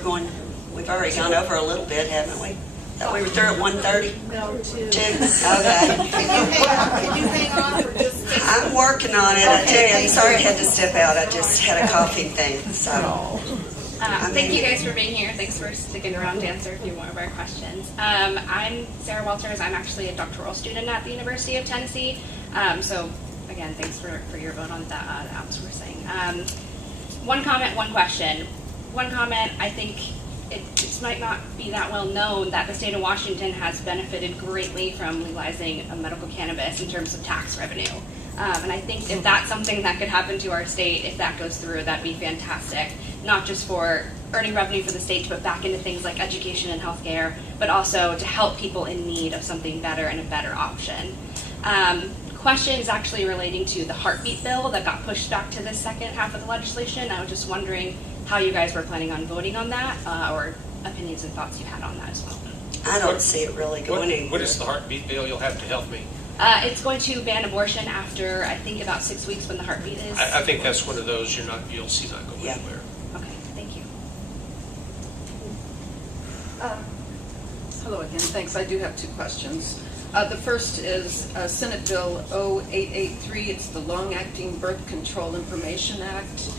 already gone over a little bit, haven't we? Thought we were through at 1:30? No, two. Two? Okay. Can you hang on for just a second? I'm working on it. I tell you, I'm sorry I had to step out. I just had a coughing thing, so. Thank you guys for being here. Thanks for sticking around to answer a few more of our questions. I'm Sarah Walters. I'm actually a doctoral student at the University of Tennessee. So again, thanks for your vote on that outsourcing. One comment, one question. One comment, I think it might not be that well known that the state of Washington has benefited greatly from legalizing medical cannabis in terms of tax revenue. And I think if that's something that could happen to our state, if that goes through, that'd be fantastic. Not just for earning revenue for the state to put back into things like education and healthcare, but also to help people in need of something better and a better option. Question is actually relating to the heartbeat bill that got pushed back to the second half of the legislation. I was just wondering how you guys were planning on voting on that, or opinions and thoughts you had on that as well. I don't see it really going anywhere. What is the heartbeat bill? You'll have to help me. It's going to ban abortion after, I think, about 6 weeks when the heartbeat is. I think that's one of those you'll see not go anywhere. Okay, thank you. Hello again, thanks. I do have two questions. The first is Senate Bill 0883. It's the Long-Acting Birth Control Information Act.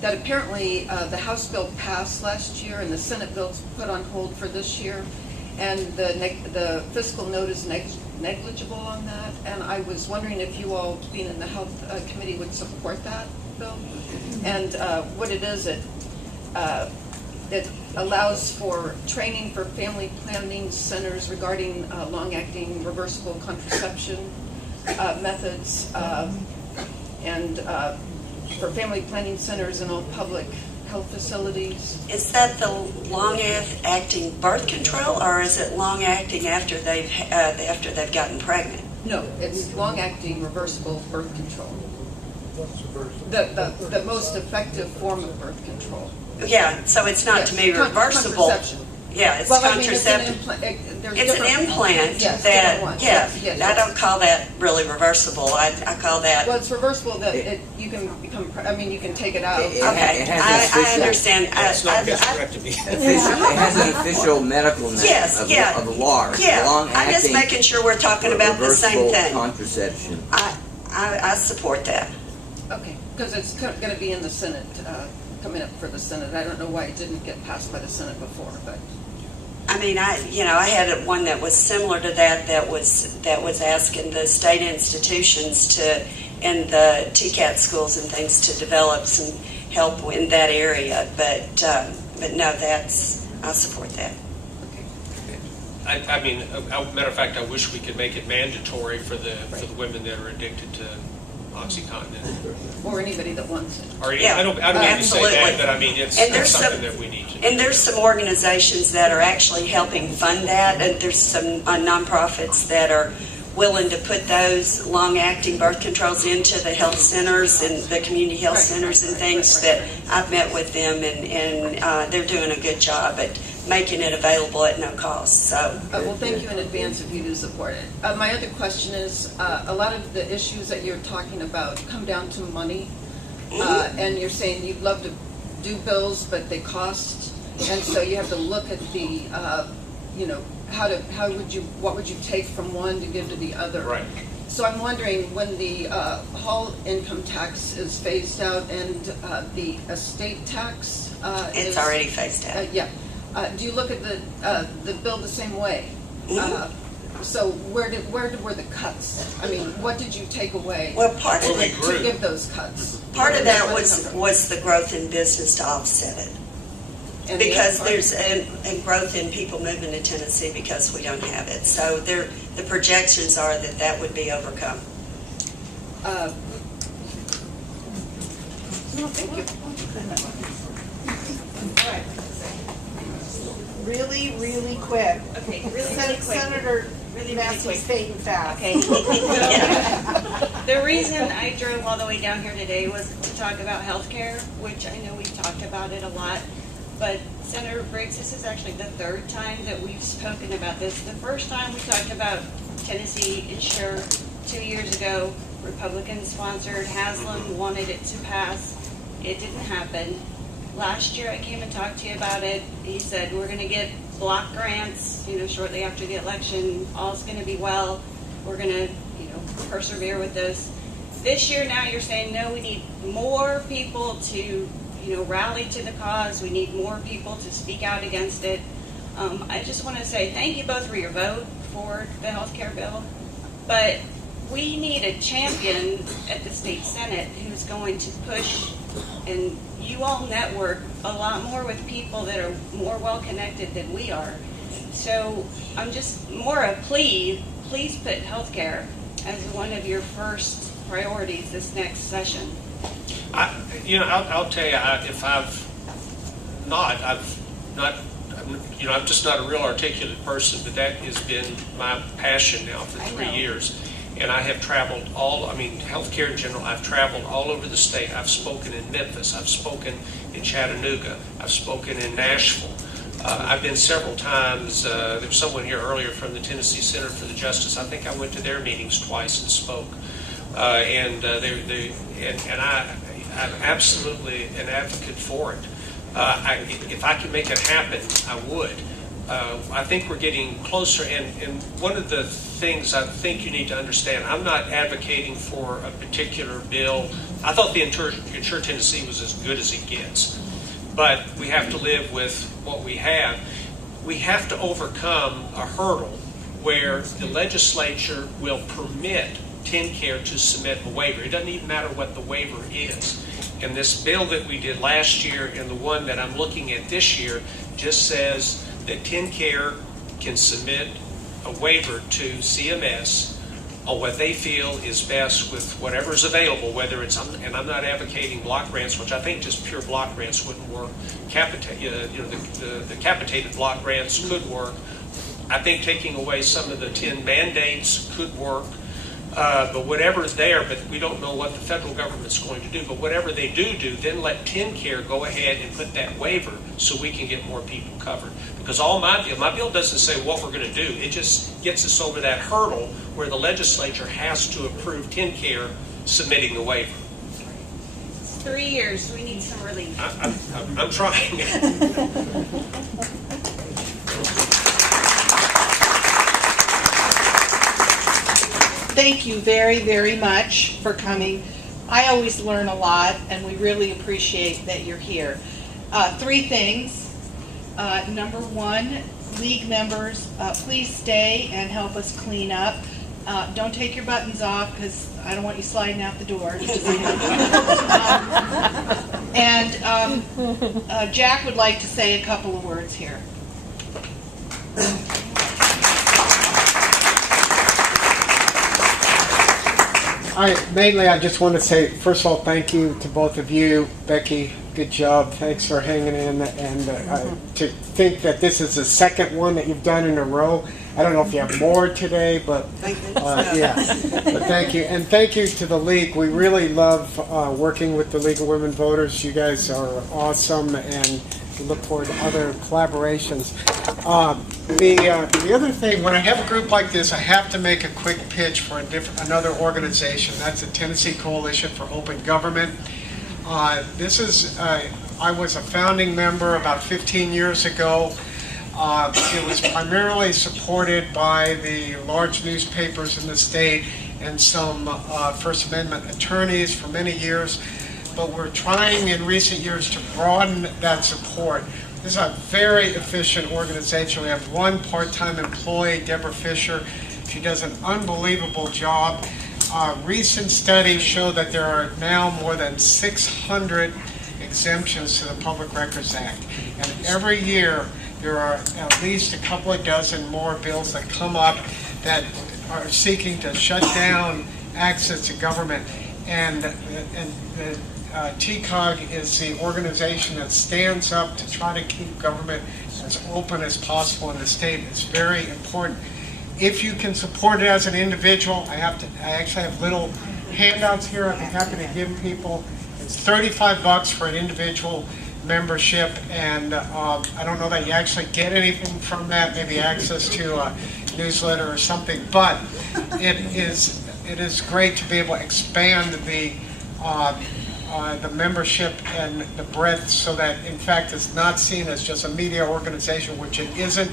That apparently the House bill passed last year and the Senate bill's put on hold for this year. And the fiscal note is negligible on that. And I was wondering if you all, being in the Health Committee, would support that bill. And what it is, it allows for training for family planning centers regarding long-acting reversible contraception methods and for family planning centers in all public health facilities. Is that the long-acting birth control, or is it long-acting after they've gotten pregnant? No, it's long-acting reversible birth control. The most effective form of birth control. Yeah, so it's not to me reversible. Contraception. Yeah, it's well, contraceptive. I mean, it's an implant yes, I don't call that really reversible. I call that. Well, it's reversible that you can become. I mean, you can take it out. Okay, I understand. That's not hysterectomy. It has an official medical name of LAR. Yeah, long-acting, I'm just making sure we're talking about the same thing. Contraception. I support that. Okay, because it's going to be in the Senate, coming up for the Senate. I don't know why it didn't get passed by the Senate before, but. I mean, I had one that was similar to that was asking the state institutions and the TCAT schools and things to develop some help in that area. But no, I support that. I mean, matter of fact, I wish we could make it mandatory for the women that are addicted to OxyContin. Or anybody that wants it. Or, I don't mean to say that, but I mean, it's something that we need to do. And there's some organizations that are actually helping fund that, and there's some nonprofits that are willing to put those long-acting birth controls into the health centers and the community health centers and things that I've met with them, and they're doing a good job at making it available at no cost. So, well, thank you in advance if you do support it. My other question is, a lot of the issues that you're talking about come down to money, and you're saying you'd love to do bills, but they cost, and so you have to look at the, what would you take from one to give to the other? Right. So I'm wondering, when the hall income tax is phased out and the estate tax it's already phased out. Do you look at the bill the same way? So where were the cuts? I mean, what did you take away? Well, part of it to give those cuts. Part of that was the growth in business to offset it. And because there's a growth in people moving to Tennessee because we don't have it. So the projections are that would be overcome. No, thank you. All right. really, really quick. Okay, really quick. Senator Massey's fading fast. Okay. The reason I drove all the way down here today was to talk about healthcare, which I know we've talked about it a lot. But Senator Briggs, this is actually the third time that we've spoken about this. The first time we talked about Tennessee Insure 2 years ago, Republican sponsored, Haslam wanted it to pass. It didn't happen. Last year I came and talked to you about it. He said we're going to get block grants, shortly after the election. All's going to be well. We're going to, persevere with this. This year now you're saying, no, we need more people to, rally to the cause. We need more people to speak out against it. I just want to say thank you both for your vote for the health care bill. But we need a champion at the state Senate who's going to push, and you all network a lot more with people that are more well-connected than we are. So I'm just more a plea, please put healthcare as one of your first priorities this next session. I'll tell you, I'm just not a real articulate person, but that has been my passion now for 3 years. And I have traveled healthcare in general, I've traveled all over the state. I've spoken in Memphis, I've spoken in Chattanooga, I've spoken in Nashville. I've been several times, there was someone here earlier from the Tennessee Center for the Justice. I think I went to their meetings twice and spoke. I'm absolutely an advocate for it. If I could make it happen, I would. I think we're getting closer, and one of the things I think you need to understand, I'm not advocating for a particular bill. I thought the Insure Tennessee was as good as it gets, but we have to live with what we have. We have to overcome a hurdle where the legislature will permit TennCare to submit a waiver. It doesn't even matter what the waiver is. And this bill that we did last year and the one that I'm looking at this year just says that TennCare can submit a waiver to CMS on what they feel is best with whatever's available, whether it's, and I'm not advocating block grants, which I think just pure block grants wouldn't work. The capitated block grants could work. I think taking away some of the 10 mandates could work. But whatever's there, but we don't know what the federal government's going to do. But whatever they do, then let TennCare go ahead and put that waiver so we can get more people covered. Because my bill doesn't say what we're going to do. It just gets us over that hurdle where the legislature has to approve TennCare submitting the waiver. 3 years, we need some relief. I'm trying. Thank you very, very much for coming. I always learn a lot, and we really appreciate that you're here. 3 things. Number 1, league members, please stay and help us clean up. Don't take your buttons off, because I don't want you sliding out the door. Jack would like to say a couple of words here. I just want to say, first of all, thank you to both of you. Becky, good job. Thanks for hanging in. And to think that this is the second one that you've done in a row. I don't know if you have more today, but yeah. But thank you. And thank you to the League. We really love working with the League of Women Voters. You guys are awesome, and we look forward to other collaborations. The other thing, when I have a group like this, I have to make a quick pitch for another organization. That's the Tennessee Coalition for Open Government. I was a founding member about 15 years ago. It was primarily supported by the large newspapers in the state and some First Amendment attorneys for many years. But we're trying in recent years to broaden that support. This is a very efficient organization. We have one part-time employee, Deborah Fisher. She does an unbelievable job. Recent studies show that there are now more than 600 exemptions to the Public Records Act. And every year there are at least a couple of dozen more bills that come up that are seeking to shut down access to government. And TCOG is the organization that stands up to try to keep government as open as possible in the state. It's very important. If you can support it as an individual, I actually have little handouts here I'd be happy to give people. It's $35 for an individual membership, and I don't know that you actually get anything from that, maybe access to a newsletter or something, but it is great to be able to expand the membership and the breadth so that, in fact, it's not seen as just a media organization, which it isn't.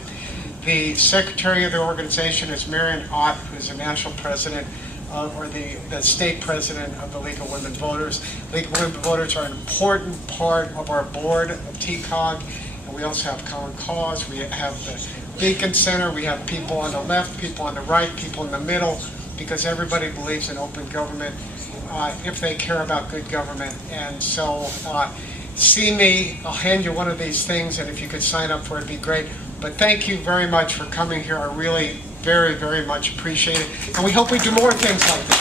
The secretary of the organization is Marion Ott, who's the national president or the state president of the League of Women Voters. League of Women Voters are an important part of our board of TCOG, and we also have Common Cause. We have the Beacon Center. We have people on the left, people on the right, people in the middle, because everybody believes in open government if they care about good government. And so see me, I'll hand you one of these things, and if you could sign up for it, it'd be great. But thank you very much for coming here. I really very, very much appreciate it. And we hope we do more things like this.